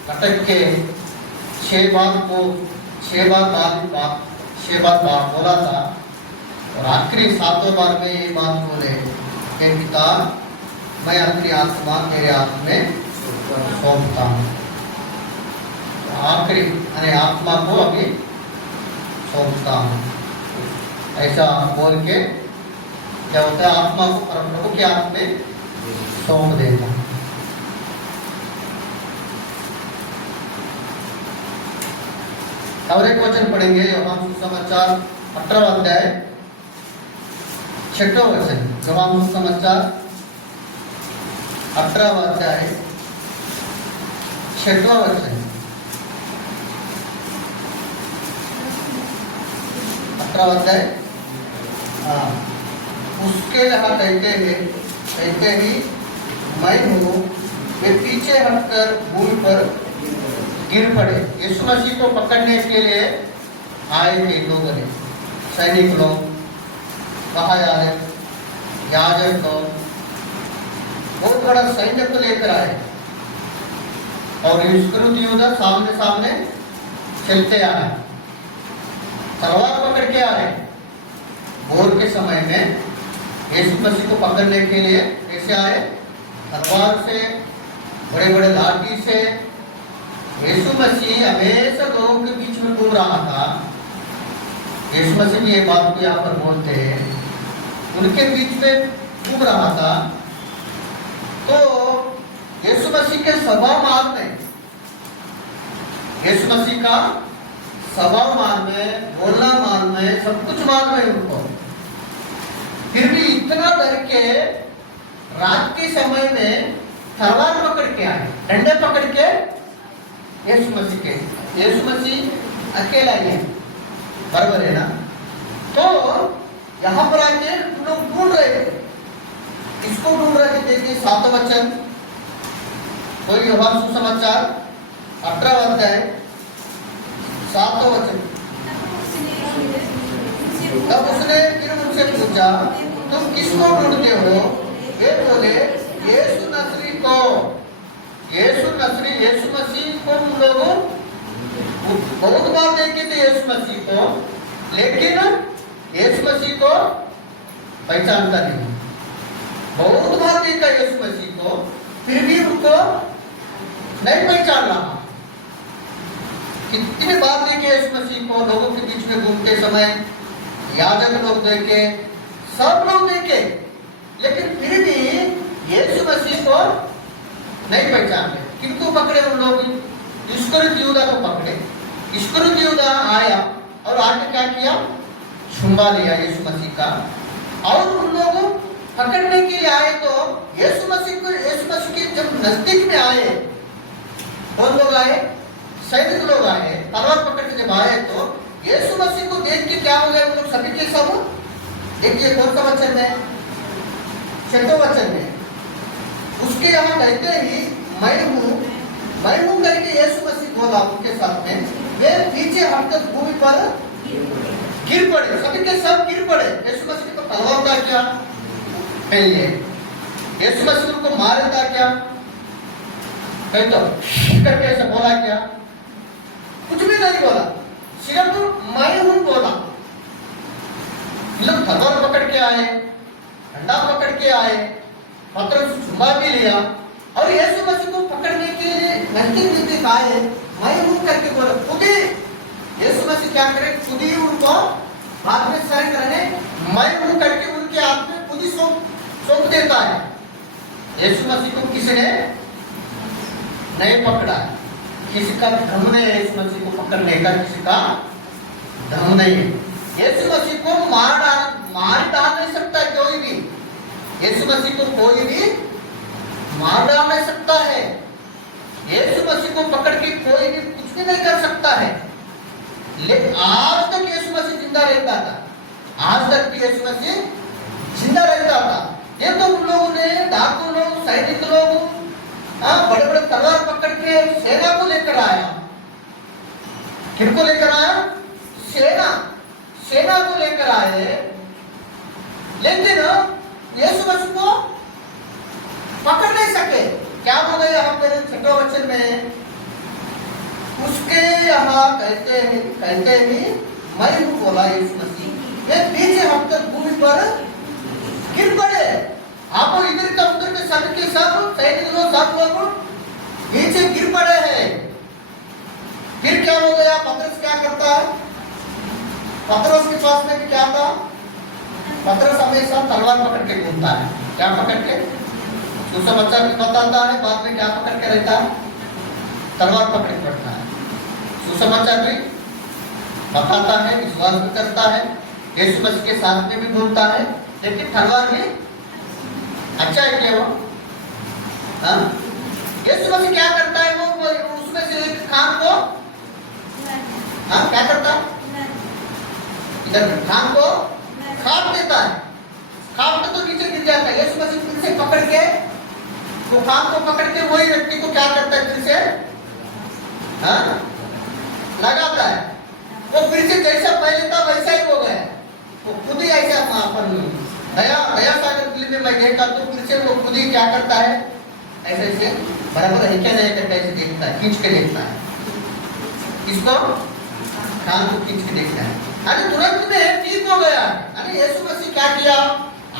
लटक के 6 बार बोला था। और आखिरी 7वें बार में ये बात बोले कि पिता, मैं अपनी आत्मा तेरे हाथ में सौंपता हूँ। आखिरी यानी आत्मा को अभी सौंपता हूँ, ऐसा बोल के क्या होता है, आत्मा को प्रभु के हाथ में सौंप देता। और एक वचन पढ़ेंगे, यूहन्ना सुसमाचार 18वां अध्याय 6वां वचन। यूहन्ना सुसमाचार 18वां अध्याय 6वां वचन। 18वां अध्याय, हाँ। उसके यहाँ कहते ही मैं हूँ, वे पीछे हटकर भूमि पर गिर पड़े। यीशु मसीह को पकड़ने के लिए आए थे लोगों ने, सैनिक लोग, महायाजक, याजक लोग, बहुत बड़ा सैन्य को लेकर आए और इस्करियोती यहूदा सामने सामने चलते आए, तलवार पकड़ के आए। भोर के समय में यीशु मसीह को पकड़ने के लिए कैसे आए? तलवार से, बड़े बड़े लाठी से। यीशु मसीह हमेशा लोगों के बीच में घूम रहा था। यीशु मसीह भी ये बात को यहाँ पर बोलते हैं, उनके बीच में घूम रहा था। तो यीशु मसीह के स्वभाव मान में, यीशु मसीह का स्वभाव मान में, बोलना मान में, सब कुछ मान में उनको, फिर भी इतना डर के रात के समय में तलवार पकड़ के आए, डंडे पकड़ के यीशु मसीह के। यीशु मसीह अकेला ही है, बराबर है ना? तो यहाँ पर आके लोग ढूंढ रहे थे, इसको ढूंढ रहे थे। देखिए 7वां वचन, कोई यूहन्ना सुसमाचार 18वां अध्याय 7वां वचन। तब उसने फिर उनसे पूछा, तुम किसको ढूंढते हो? वे बोले, यीशु नसरी को। यीशु नसरी, यीशु मसीह को उन लोगों बहुत बार देखे थे यीशु मसीह को, लेकिन यीशु मसीह को पहचानता नहीं। बहुत बार देखा यीशु मसीह को, फिर भी उनको नहीं पहचान रहा। कितनी बार देखे यीशु मसीह को, लोगों के बीच में घूमते समय, याजक लोग देखे, सब लोग देखे, लेकिन फिर भी यीशु मसीह को नहीं पहचाने। किनको पकड़े उन लोग? इस्करियोती यहूदा को पकड़े। इस्करियोती यहूदा आया और आके क्या किया? छुपा लिया यीशु मसीह का। और उन लोगों पकड़ने के लिए आए तो यीशु मसीह के जब नजदीक में आए, कौन लोग आए? सैनिक लोग आए, तलवार पकड़ के जब आए तो यीशु मसीह को देख के क्या हो गए वो लोग सभी के सब? देखिए कौन सा वचन में? 6वां वचन में। उसके यहाँ कहते ही मैं हूँ करके यीशु मसीह बोला उनके साथ में, वे पीछे हटकर भूमि पर गिर पड़े, सभी के सब गिर पड़े। यीशु मसीह को तलवार था क्या? पहले यीशु मसीह उनको मारे था क्या? कहीं तो करके ऐसा बोला क्या? कुछ भी नहीं बोला, सिर्फ मैं हूं बोला। लोग तलवार पकड़ के आए, डंडा पकड़ के आए, पत्थर छुपा भी लिया और यीशु मसीह को पकड़ने के लिए नजदीक आए, मैं हूं करके बोला। खुद ही यीशु मसीह क्या करे? खुद ही उनको हाथ में सर करने, मैं हूं करके उनके हाथ में खुद ही सौंप देता है। यीशु मसीह को किसने नहीं पकड़ा? किसी का दम नहीं है यीशु मसीह को पकड़ने का, किसी का दम नहीं है। यीशु मसीह को मार डाल नहीं सकता कोई भी। यीशु मसीह को कोई भी मार डाल नहीं सकता है। यीशु मसीह को पकड़ के कोई भी कुछ भी नहीं कर सकता है। लेकिन आज तक यीशु मसीह जिंदा रहता था, आज तक भी यीशु मसीह जिंदा रहता था। ये तो उन लोगों ने, डाकू लोग, सैनिक लोग, बड़े बड़े तलवार पकड़ के सेना को लेकर आया। किनको लेकर आया? सेना को लेकर आए, लेकिन यीशु मसीह को पकड़ नहीं सके। क्या बोले यहाँ पर 6वां वचन में? उसके यहाँ कहते ही मैं हूँ बोला यीशु मसीह। वे पीछे हटकर भूमि पर गिर पड़े। आप इधर का उधर के सब के सब सैनिक लोग, सब लोग पीछे गिर पड़े हैं। फिर क्या हो गया? पतरस क्या करता है? पतरस के पास में क्या था? पतरस हमेशा तलवार पकड़ के घूमता है। क्या पकड़ के? सुसमाचार भी बताता है, बाद में क्या पकड़ के रहता है? तलवार पकड़ के पड़ता है। सुसमाचार भी बताता है, विश्वास भी करता है, यीशु मसीह के साथ में भी बोलता है, लेकिन तलवार भी अच्छा है क्या वो? यीशु मसीह क्या करता है? वो उसमें से एक खान को क्या करता है? इधर खान को काट देता है। काट तो नीचे गिर जाता है। यीशु मसीह फिर से पकड़ के, तो खान को पकड़ के वही व्यक्ति को क्या करता है? फिर से हाँ लगाता है, वो फिर से जैसा पहले था वैसा ही हो गया, वो खुद ही ऐसा अपन दया सागर फिल्म में मैं देखता तो फिर से वो खुद ही क्या करता है, ऐसे ऐसे बराबर है क्या नहीं करता, ऐसे देखता है, खींच के देखता है, इसको कान को खींच के देखता है। अरे तुरंत में ठीक हो गया। अरे यीशु मसीह क्या किया,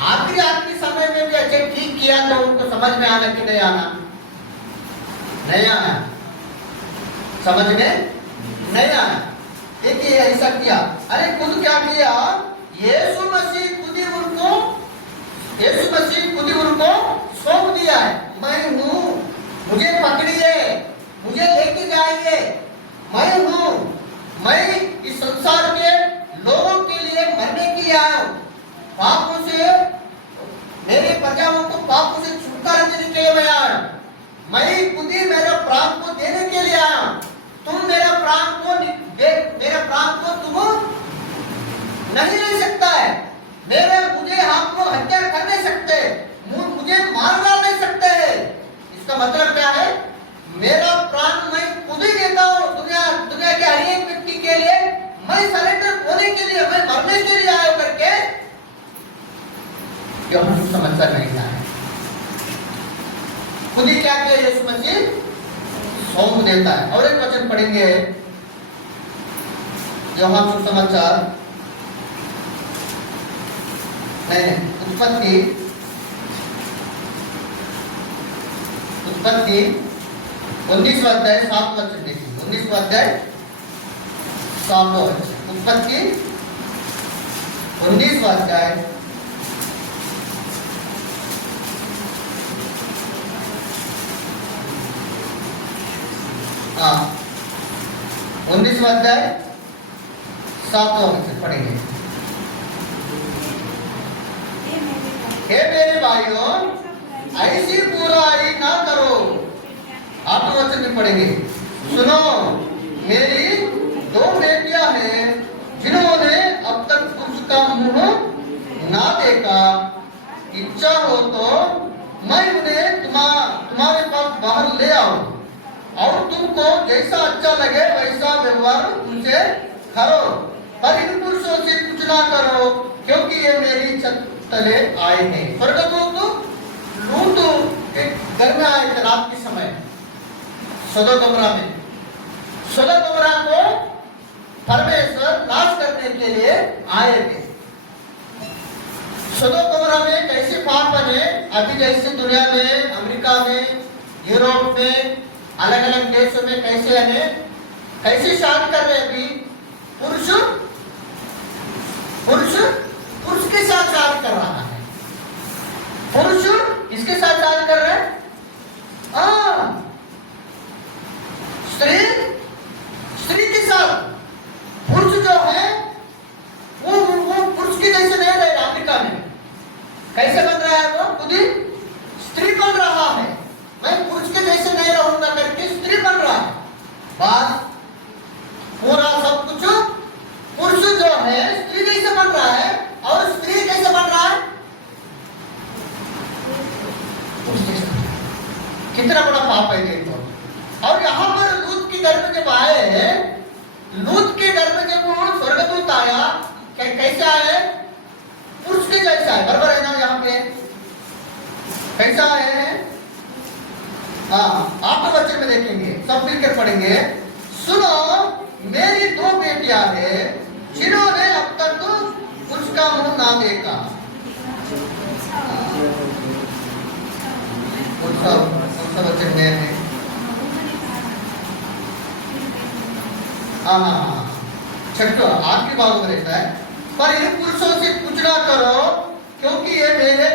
आखिरी समय में भी अच्छे ठीक किया तो उनको समझ में आना कि नहीं आना, नहीं आना, समझ में नहीं आना। देखिए ऐसा किया, अरे खुद क्या किया, यीशु मसीह खुद ही उनको सौंप दिया है, मैं हूँ, मुझे पकड़िए, मुझे लेके जाइए, मैं हूँ, मैं इस संसार के लोगों के लिए मरने के लिए आया हूँ, पापों से मेरे प्रजाओं को पापों से छुटकारा देने के लिए मैं आया हूँ, मैं खुद ही मेरा प्राण को देने के लिए आया हूँ, तुम मेरा प्राण को तुम नहीं ले सकता है, मुझे आपको हत्या कर नहीं सकते, मुझे मार डाल नहीं सकते। इसका मतलब क्या है, मेरा प्राण मैं खुद ही देता हूँ दुनिया के हर एक व्यक्ति के लिए, मैं सरेंडर होने के लिए, मैं मरने के लिए आया करके जो हम समझता नहीं है। खुद ही क्या किया यीशु मसीह, सौंप देता है। और एक वचन पढ़ेंगे यूहन्ना सुसमाचार उत्पत्ति 19वां अध्याय 7वां वचन देखिए, 19वां अध्याय 7वां वचन, उत्पत्ति 19वां अध्याय 19वां अध्याय 7वां वचन पढ़ेंगे। हे मेरे भाइयों, ऐसी बुराई ना करो। 8वां वचन में पढ़ेंगे, सुनो, मेरी 2 बेटियां हैं जिन्होंने अब तक पुरुष का मुंह ना देखा, इच्छा हो तो मैं उन्हें तुम्हारे पास बाहर ले आऊं और तुमको जैसा अच्छा लगे वैसा व्यवहार उनसे करो, पर इन पुरुषों से कुछ ना करो, क्योंकि ये मेरी छत तले आए हैं। स्वर्गदूत लूत के घर में आए थे रात के समय, सदोम गमोरा को परमेश्वर नाश करने के लिए आए थे। सदोम गमोरा में कैसे पाप बने, अभी जैसे दुनिया में, अमेरिका में, यूरोप में, अलग अलग देशों में कैसे शादी कर रहे, अभी पुरुष के साथ शादी कर रहा है, पुरुष किसके साथ शादी कर रहा है, स्त्री के साथ। पुरुष जो है वो पुरुष के जैसे नहीं रहे। अमेरिका में कैसे बन रहा है, वो खुद ही स्त्री बन रहा है, मैं पुरुष के जैसे नहीं रहूंगा करके स्त्री बन रहा है। बात पूरा सब कुछ पुरुष जो है स्त्री जैसे बन रहा है, और स्त्री कैसे बन रहा है, कितना बड़ा पाप है देखो। और यहाँ पर लूत के घर में जब आए हैं, लूत के घर में जब वो स्वर्गदूत आया, कैसे आए, पुरुष के जैसा है, बराबर है ना, यहाँ पे कैसा आए हैं। 8वें वचन में देखेंगे, सब मिलकर पढ़ेंगे, सुनो, मेरी 2 बेटियां हैं जिन्होंने अब तक पुरुष का मुंह ना देखा। वचन में छठवां आखिरी भाग में रहता है, पर इन पुरुषों से कुछ ना करो, क्योंकि ये मेरे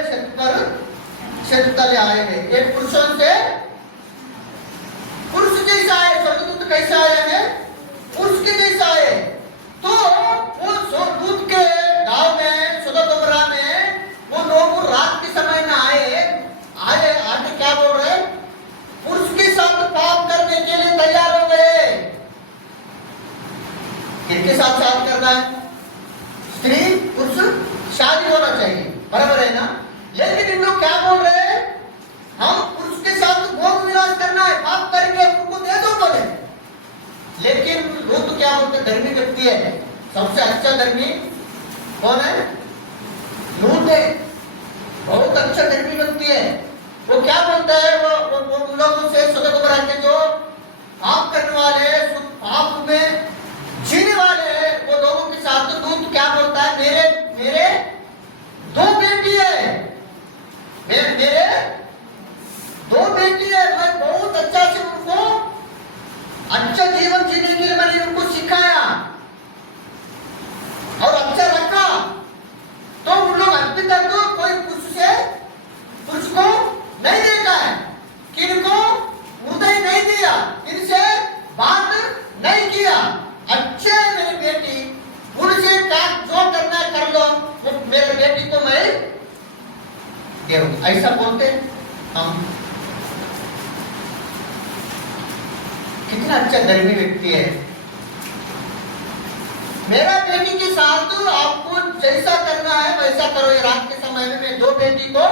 छत तले आए हैं। ये पुरुषों से पुरुष जैसा आए, स्वर्गदूत कैसे आए हैं, पुरुष के जैसा आए। तो वो स्वर्गदूत के गांव में, सदोम गमोरा में, वो लोग रात के समय में आके क्या बोल रहे, पुरुष के साथ पाप करने के लिए तैयार हो गए। किसके साथ शादी करना है, स्त्री पुरुष शादी होना चाहिए, बराबर है ना। लेकिन इन लोग क्या बोल रहे हैं, हम पुरुष के साथ भोग विलास करना है, पाप करके उनको दे दो बोले, क्या बोलते हैं, धर्मी व्यक्ति है। सबसे अच्छा धर्मी कौन है? लूत है, बहुत अच्छा धर्मी व्यक्ति है। वो क्या बोलता है, वो उन लोगों से सदक बना के जो पाप करने वाले, पाप में जीने वाले वो लोगों के साथ दूत क्या बोलता है, मेरे 2 बेटी है, मेरे 2 बेटी है, मैं बहुत अच्छा से उनको अच्छा जीवन जीने के लिए मैंने उनको सिखाया और अच्छा रखा। तो उन लोग अभी तक कोई कुछ को नहीं देखा है, किनको हृदय नहीं दिया, इनसे बात नहीं किया। अच्छे मेरी बेटी, उनसे जो करना है कर लो, वो मेरे बेटी को मैं देऊंगा, ऐसा बोलते हम। कितना अच्छा धर्मी व्यक्ति है। मेरा बेटी के साथ आपको जैसा करना है वैसा करो, ये रात के समय में मैं 2 बेटी को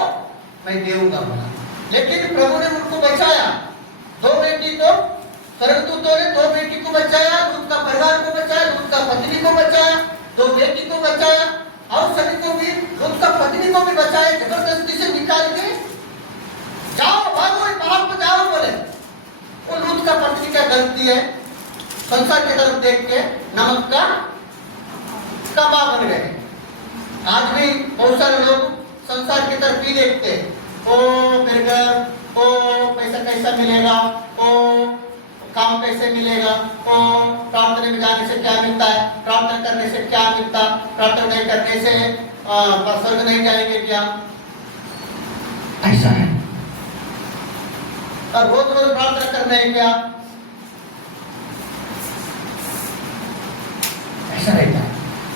मैं देऊंगा बोला। लेकिन प्रभु ने उनको बचाया, 2 बेटी को, स्वर्गदूतों ने 2 बेटी को बचाया, लूत का परिवार को बचाया, लूत का पत्नी को बचाया, 2 बेटी को बचाया और सभी को भी, लूत का पत्नी को भी बचाया। जबरदस्ती से निकाल के जाओ भागो पहाड़ पर जाओ बोले। वो लूत का पत्नी का गलती है, संसार की तरफ देख के नमक का कबाब बन गए। आज भी बहुत सारे लोग संसार की तरफ ही देखते, ओ मेरे घर, ओ पैसा कैसा मिलेगा, ओ काम कैसे मिलेगा, ओ प्रार्थना में जाने से क्या मिलता है, प्रार्थना करने से क्या मिलता, प्रार्थना नहीं करने से स्वर्ग नहीं जाएंगे क्या, ऐसा है। और रोज रोज प्रार्थना करना है क्या, ऐसा रहता है।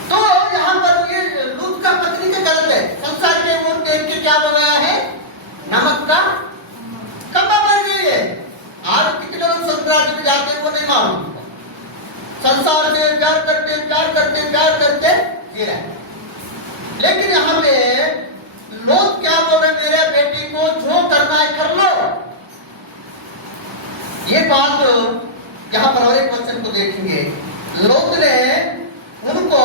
तो यहाँ पर ये लूत का पत्नी के गलत है, संसार के ओर देख के क्या बनाया है, नमक का कब्बा बन गई है। आज कितने लोग संसार में जाते हैं वो नहीं मालूम, संसार से प्यार करते जी रहे। लेकिन यहाँ पे लोग क्या बोल रहे, मेरे बेटी को जो करना है कर लो। ये बात यहाँ पर और एक वचन को देखेंगे, लोग ने उनको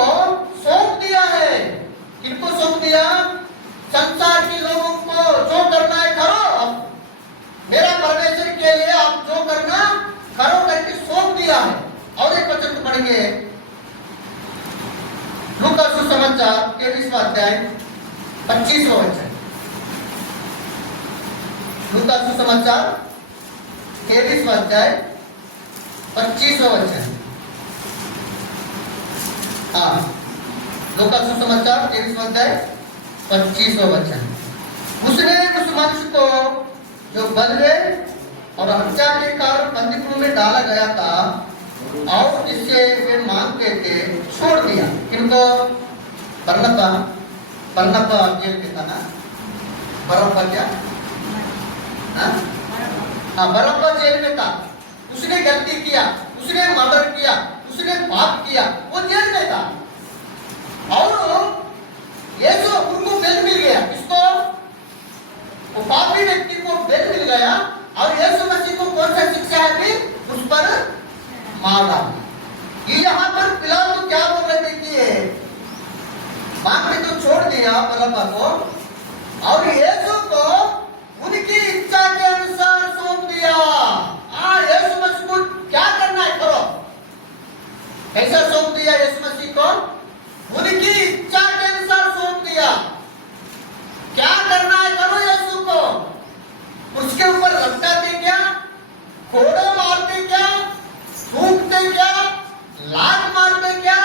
सौंप दिया है। किनको सौंप दिया? संसार के लोगों को जो करना है करो, मेरा परमेश्वर के लिए आप जो करना करो करके सौंप दिया है। और एक वचन को पढ़ेंगे, लूका सुसमाचार 23वां अध्याय 25वां वचन। लूका सुसमाचार 23वां अध्याय 25वां वचन। हाँ, लूका सुसमाचार 23वां अध्याय 25वां वचन। उसने उस मनुष्य को जो बदले और हत्या के कारण बंदीगृह में डाला गया था और जिससे वे मांगते थे छोड़ दिया। किनको? बरनब्बा जेल में था ना, बरब्बा क्या? हाँ, बरब्बा जेल में था। उसने गलती किया, उसने मर्डर किया, उसने पाप किया, वो जेल में था। और यीशु उनको बेल मिल गया। किसको? वो पापी व्यक्ति को बेल मिल गया और यीशु मसीह को कौन सा शिक्षा है भी उस पर मार डाला। ये यहाँ पर पिलातु तो क्या बोल रहे, देखिए, बाप ने तो छोड़ दिया बरब्बा को और यीशु को उनकी इच्छा के अनुसार सौंप दिया। यीशु मसीह को क्या करना है करो, कैसा सौंप दिया यीशु मसीह को? उनकी इच्छा के अनुसार सौंप दिया। क्या करना है करो यीशु को। उसके ऊपर लटकाते क्या, कोड़े मारते क्या, थूकते क्या, लात मारते क्या,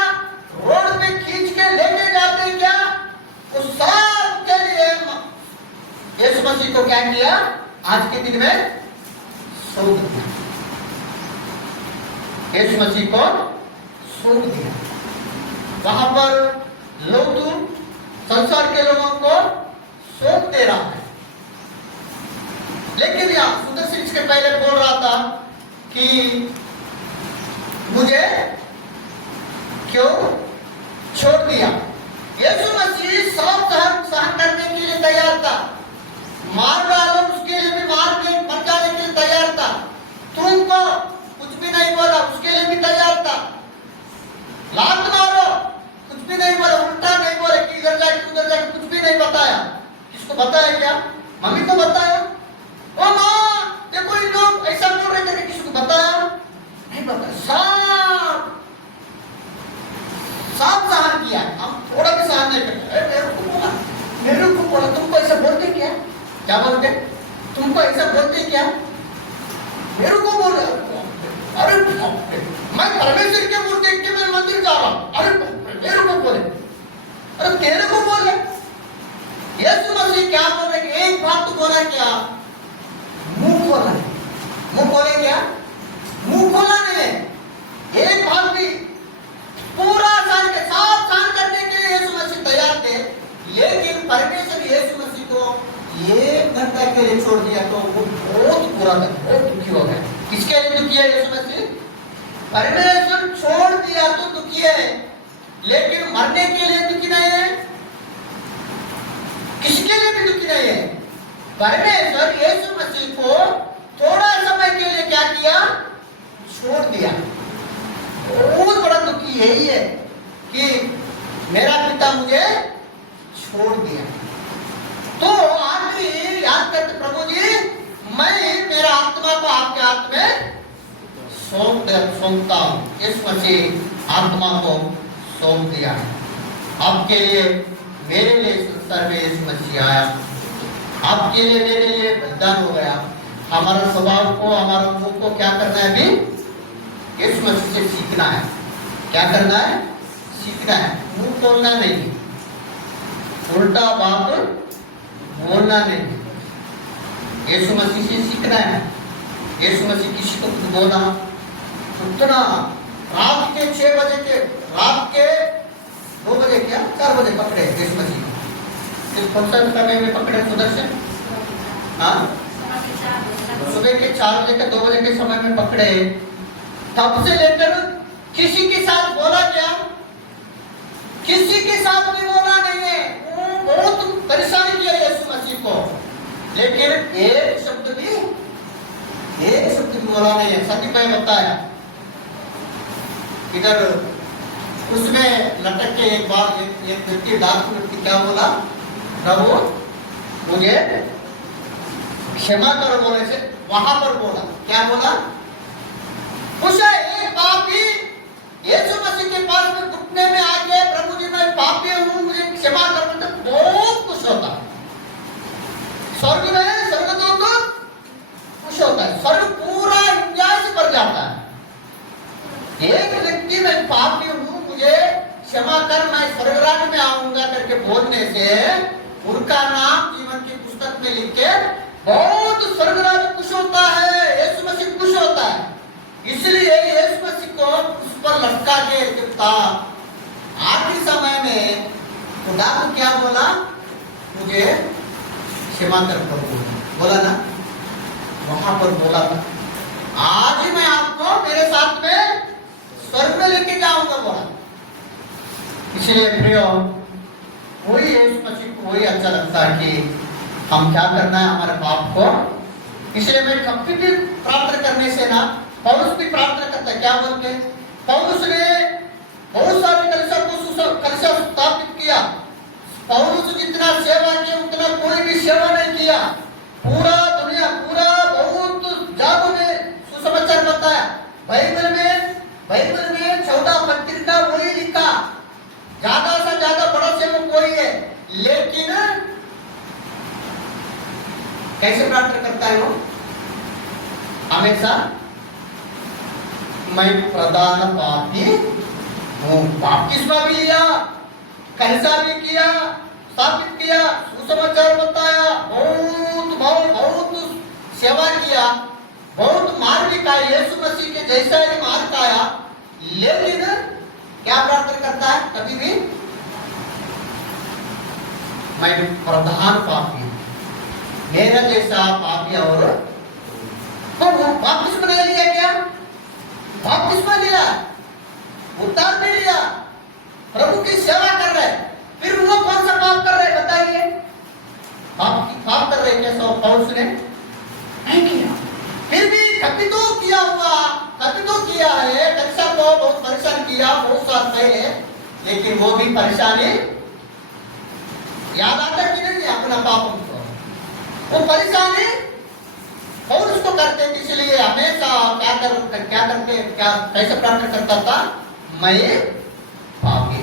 रोड पे खींच के लेके जाते क्या, उस सब के लिए यीशु मसीह को क्या किया? आज के दिन में सौंप दिया। यीशु मसीह को सौंप दिया। वहां पर लोग संसार के लोगों को सौंप दे रहा है। लेकिन यहाँ सुंदर सिंह के पहले बोल रहा था कि मुझे क्यों छोड़ दिया। यीशु मसीह सब सहन करने के लिए तैयार था, मार डालो उसके लिए भी मार के मर जाने के लिए तैयार था, तुमको कुछ भी नहीं बोला उसके लिए भी तैयार था। मेरे को बोल रहा है, अरे बाप रे, मैं परमेश्वर के मुंह देख के मैं मंदिर जा रहा हूं, अरे बाप रे, मेरे को बोले, अरे तेरे को बोले। यीशु मसीह क्या बोल रहे? एक बात तो बोला क्या? मुंह खोला है। मुंह खोले क्या? मुंह खोला नहीं है। एक बात भी पूरा सहन के साथ सहन करने के लिए यीशु मसीह तैयार थे, लेकिन परमेश्वर यीशु मसीह को एक घंटा के लिए छोड़ दिया तो वो बहुत बुरा था, बहुत दुखी हो गए। किसके लिए दुखी है यीशु मसीह? परमेश्वर छोड़ दिया तो दुखी है, लेकिन मरने के लिए दुखी नहीं है। किसके लिए भी दुखी नहीं है? परमेश्वर यीशु मसीह को थोड़ा समय के लिए क्या किया? छोड़ दिया। बहुत बड़ा दुखी यही है कि मेरा पिता मुझे छोड़ दिया। तो आदमी याद करते, प्रभु जी मैं मेरा आत्मा को आपके हाथ में सौंपता हूं। यीशु मसीह आत्मा को सौंप दिया। आपके लिए मेरे लिए संसार में यीशु मसीह आया, आपके लिए मेरे लिए बलिदान हो गया। हमारा स्वभाव को, हमारा मुंह को क्या करना है? अभी यीशु मसीह से सीखना है। क्या करना है? सीखना है। मुंह खोलना नहीं, उल्टा बात बोलना नहीं। यीशु मसीह से सीखना है। यीशु मसीह किसी को कुछ बोला, उतना रात के 6 बजे के, रात के 2 बजे क्या 4 बजे पकड़े यीशु मसीह। इस कौन सा समय में पकड़े सुदर्शन? हाँ, सुबह के 4 बजे के 2 बजे के समय में पकड़े। तब से लेकर किसी के साथ बोला क्या? किसी के साथ भी बोला नहीं है। वो बहुत परेशान किया यीशु मसीह को, लेकिन एक शब्द भी बोला नहीं है। संदीप भाई बताया इधर उसमें लटक के एक बार एक व्यक्ति डाकू व्यक्ति क्या बोला? प्रभु मुझे क्षमा करो बोले से वहां पर बोला। क्या बोला? उसे एक पापी यीशु मसीह के पास में घुटने में आके प्रभु जी मैं पापी हूं, मुझे क्षमा करो, तो बहुत खुश होता है। स्वर्ग में स्वर्गदूत खुश होता है, स्वर्ग पूरा एंजॉय से भर जाता है। एक व्यक्ति मैं पापी हूं, मुझे क्षमा कर, मैं स्वर्गराज में आऊंगा करके बोलने से उनका नाम जीवन की पुस्तक में लिख के बहुत स्वर्गराज खुश होता है, यीशु मसीह खुश होता है। इसलिए यीशु मसीह को उस पर लटका के जब था आखिरी समय में खुदा को क्या बोला? मुझे क्षमा कर प्रभु, बोला ना, वहां पर बोला था आज ही मैं आपको मेरे साथ में स्वर्ग में लेके जाऊंगा बोला। इसलिए प्रियो वही यीशु मसीह को वही अच्छा लगता है कि हम क्या करना है हमारे पाप को। इसलिए मैं कभी भी प्रार्थना करने से ना, पौलुस भी प्रार्थना करता है। क्या बोलते हैं? पौलुस ने बहुत सारे कलीसिया स्थापित किया। पौलुस जितना सेवा किया उतना कोई भी सेवा नहीं किया। पूरा दुनिया पूरा बहुत जागो में सुसमाचार बताया। बाइबल में 14 पत्रिका वही लिखा। ज्यादा से ज्यादा बड़ा सेवक वही है, लेकिन कैसे प्रार्थना करता है वो? हमेशा मैं प्रधान पापी हूं। बपतिस्मा भी लिया, कलीसिया भी किया, स्थापित किया, सुसमाचार बताया, बहुत सेवा किया, बहुत मार भी खाया, यीशु मसीह के जैसा ही मार खाया, लेकिन क्या प्रार्थना करता है? कभी भी मैं प्रधान पापी हूं, मेरा जैसा पापी और तो बपतिस्मा नहीं लिया क्या? बपतिस्मा लिया, उद्धार भी लिया, प्रभु की सेवा कर रहे, फिर वो कौन सा पाप कर रहे बताइए? पाप कर रहे क्या? सब पौलुस ने नहीं किया, फिर भी कभी तो किया हुआ, कभी तो किया है। कलीसिया को बहुत परेशान किया बहुत साल पहले, लेकिन वो भी परेशानी याद आता कि नहीं अपना पाप को? वो परेशानी और उसको करते थे। इसलिए हमेशा क्या कैसे प्रार्थना करता था? मैं पापी।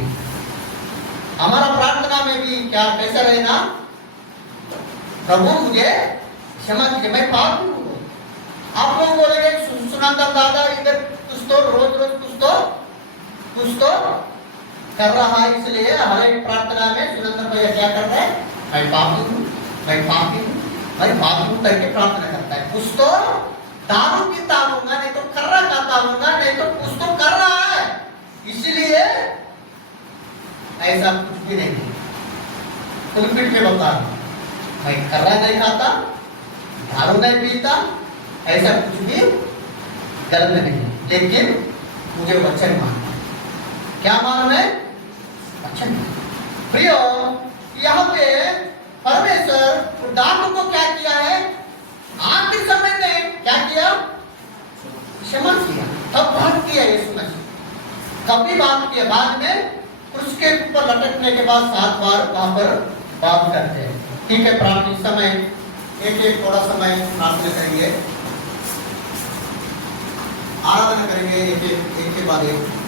हमारा प्रार्थना में भी क्या कैसा रहना? प्रभु मुझे क्षमा कीजिए, मैं पापी हूँ। आप लोग बोलेंगे सुनंदन दादा इधर कुछ तो रोज रोज कुछ तो कर रहा है, इसलिए हर एक प्रार्थना में सुनंदन भैया क्या कर रहे हैं, मैं पापी हूँ, मैं बाथरूम करके प्रार्थना करता है। कुछ तो दारू पीता होगा, नहीं तो कर्रा खाता होगा, नहीं तो कुछ तो कर रहा है, इसलिए ऐसा कुछ भी नहीं है। पुलपिट में बता मैं कर्रा नहीं खाता, दारू नहीं पीता, ऐसा कुछ भी गलत नहीं है, लेकिन मुझे वचन मानना है। क्या मालूम है? वचन। प्रियो, यहाँ पे परमेश्वर दाऊद को क्या किया है? आखिर समय में क्या किया? क्षमा किया। तब बात किया यीशु मसीह, कभी बात किया बाद में क्रूस के ऊपर लटकने के बाद 7 बार वहां पर बात करते हैं। ठीक है, प्रार्थना समय एक थोड़ा समय प्रार्थना करेंगे, आराधना करेंगे एक के बाद एक।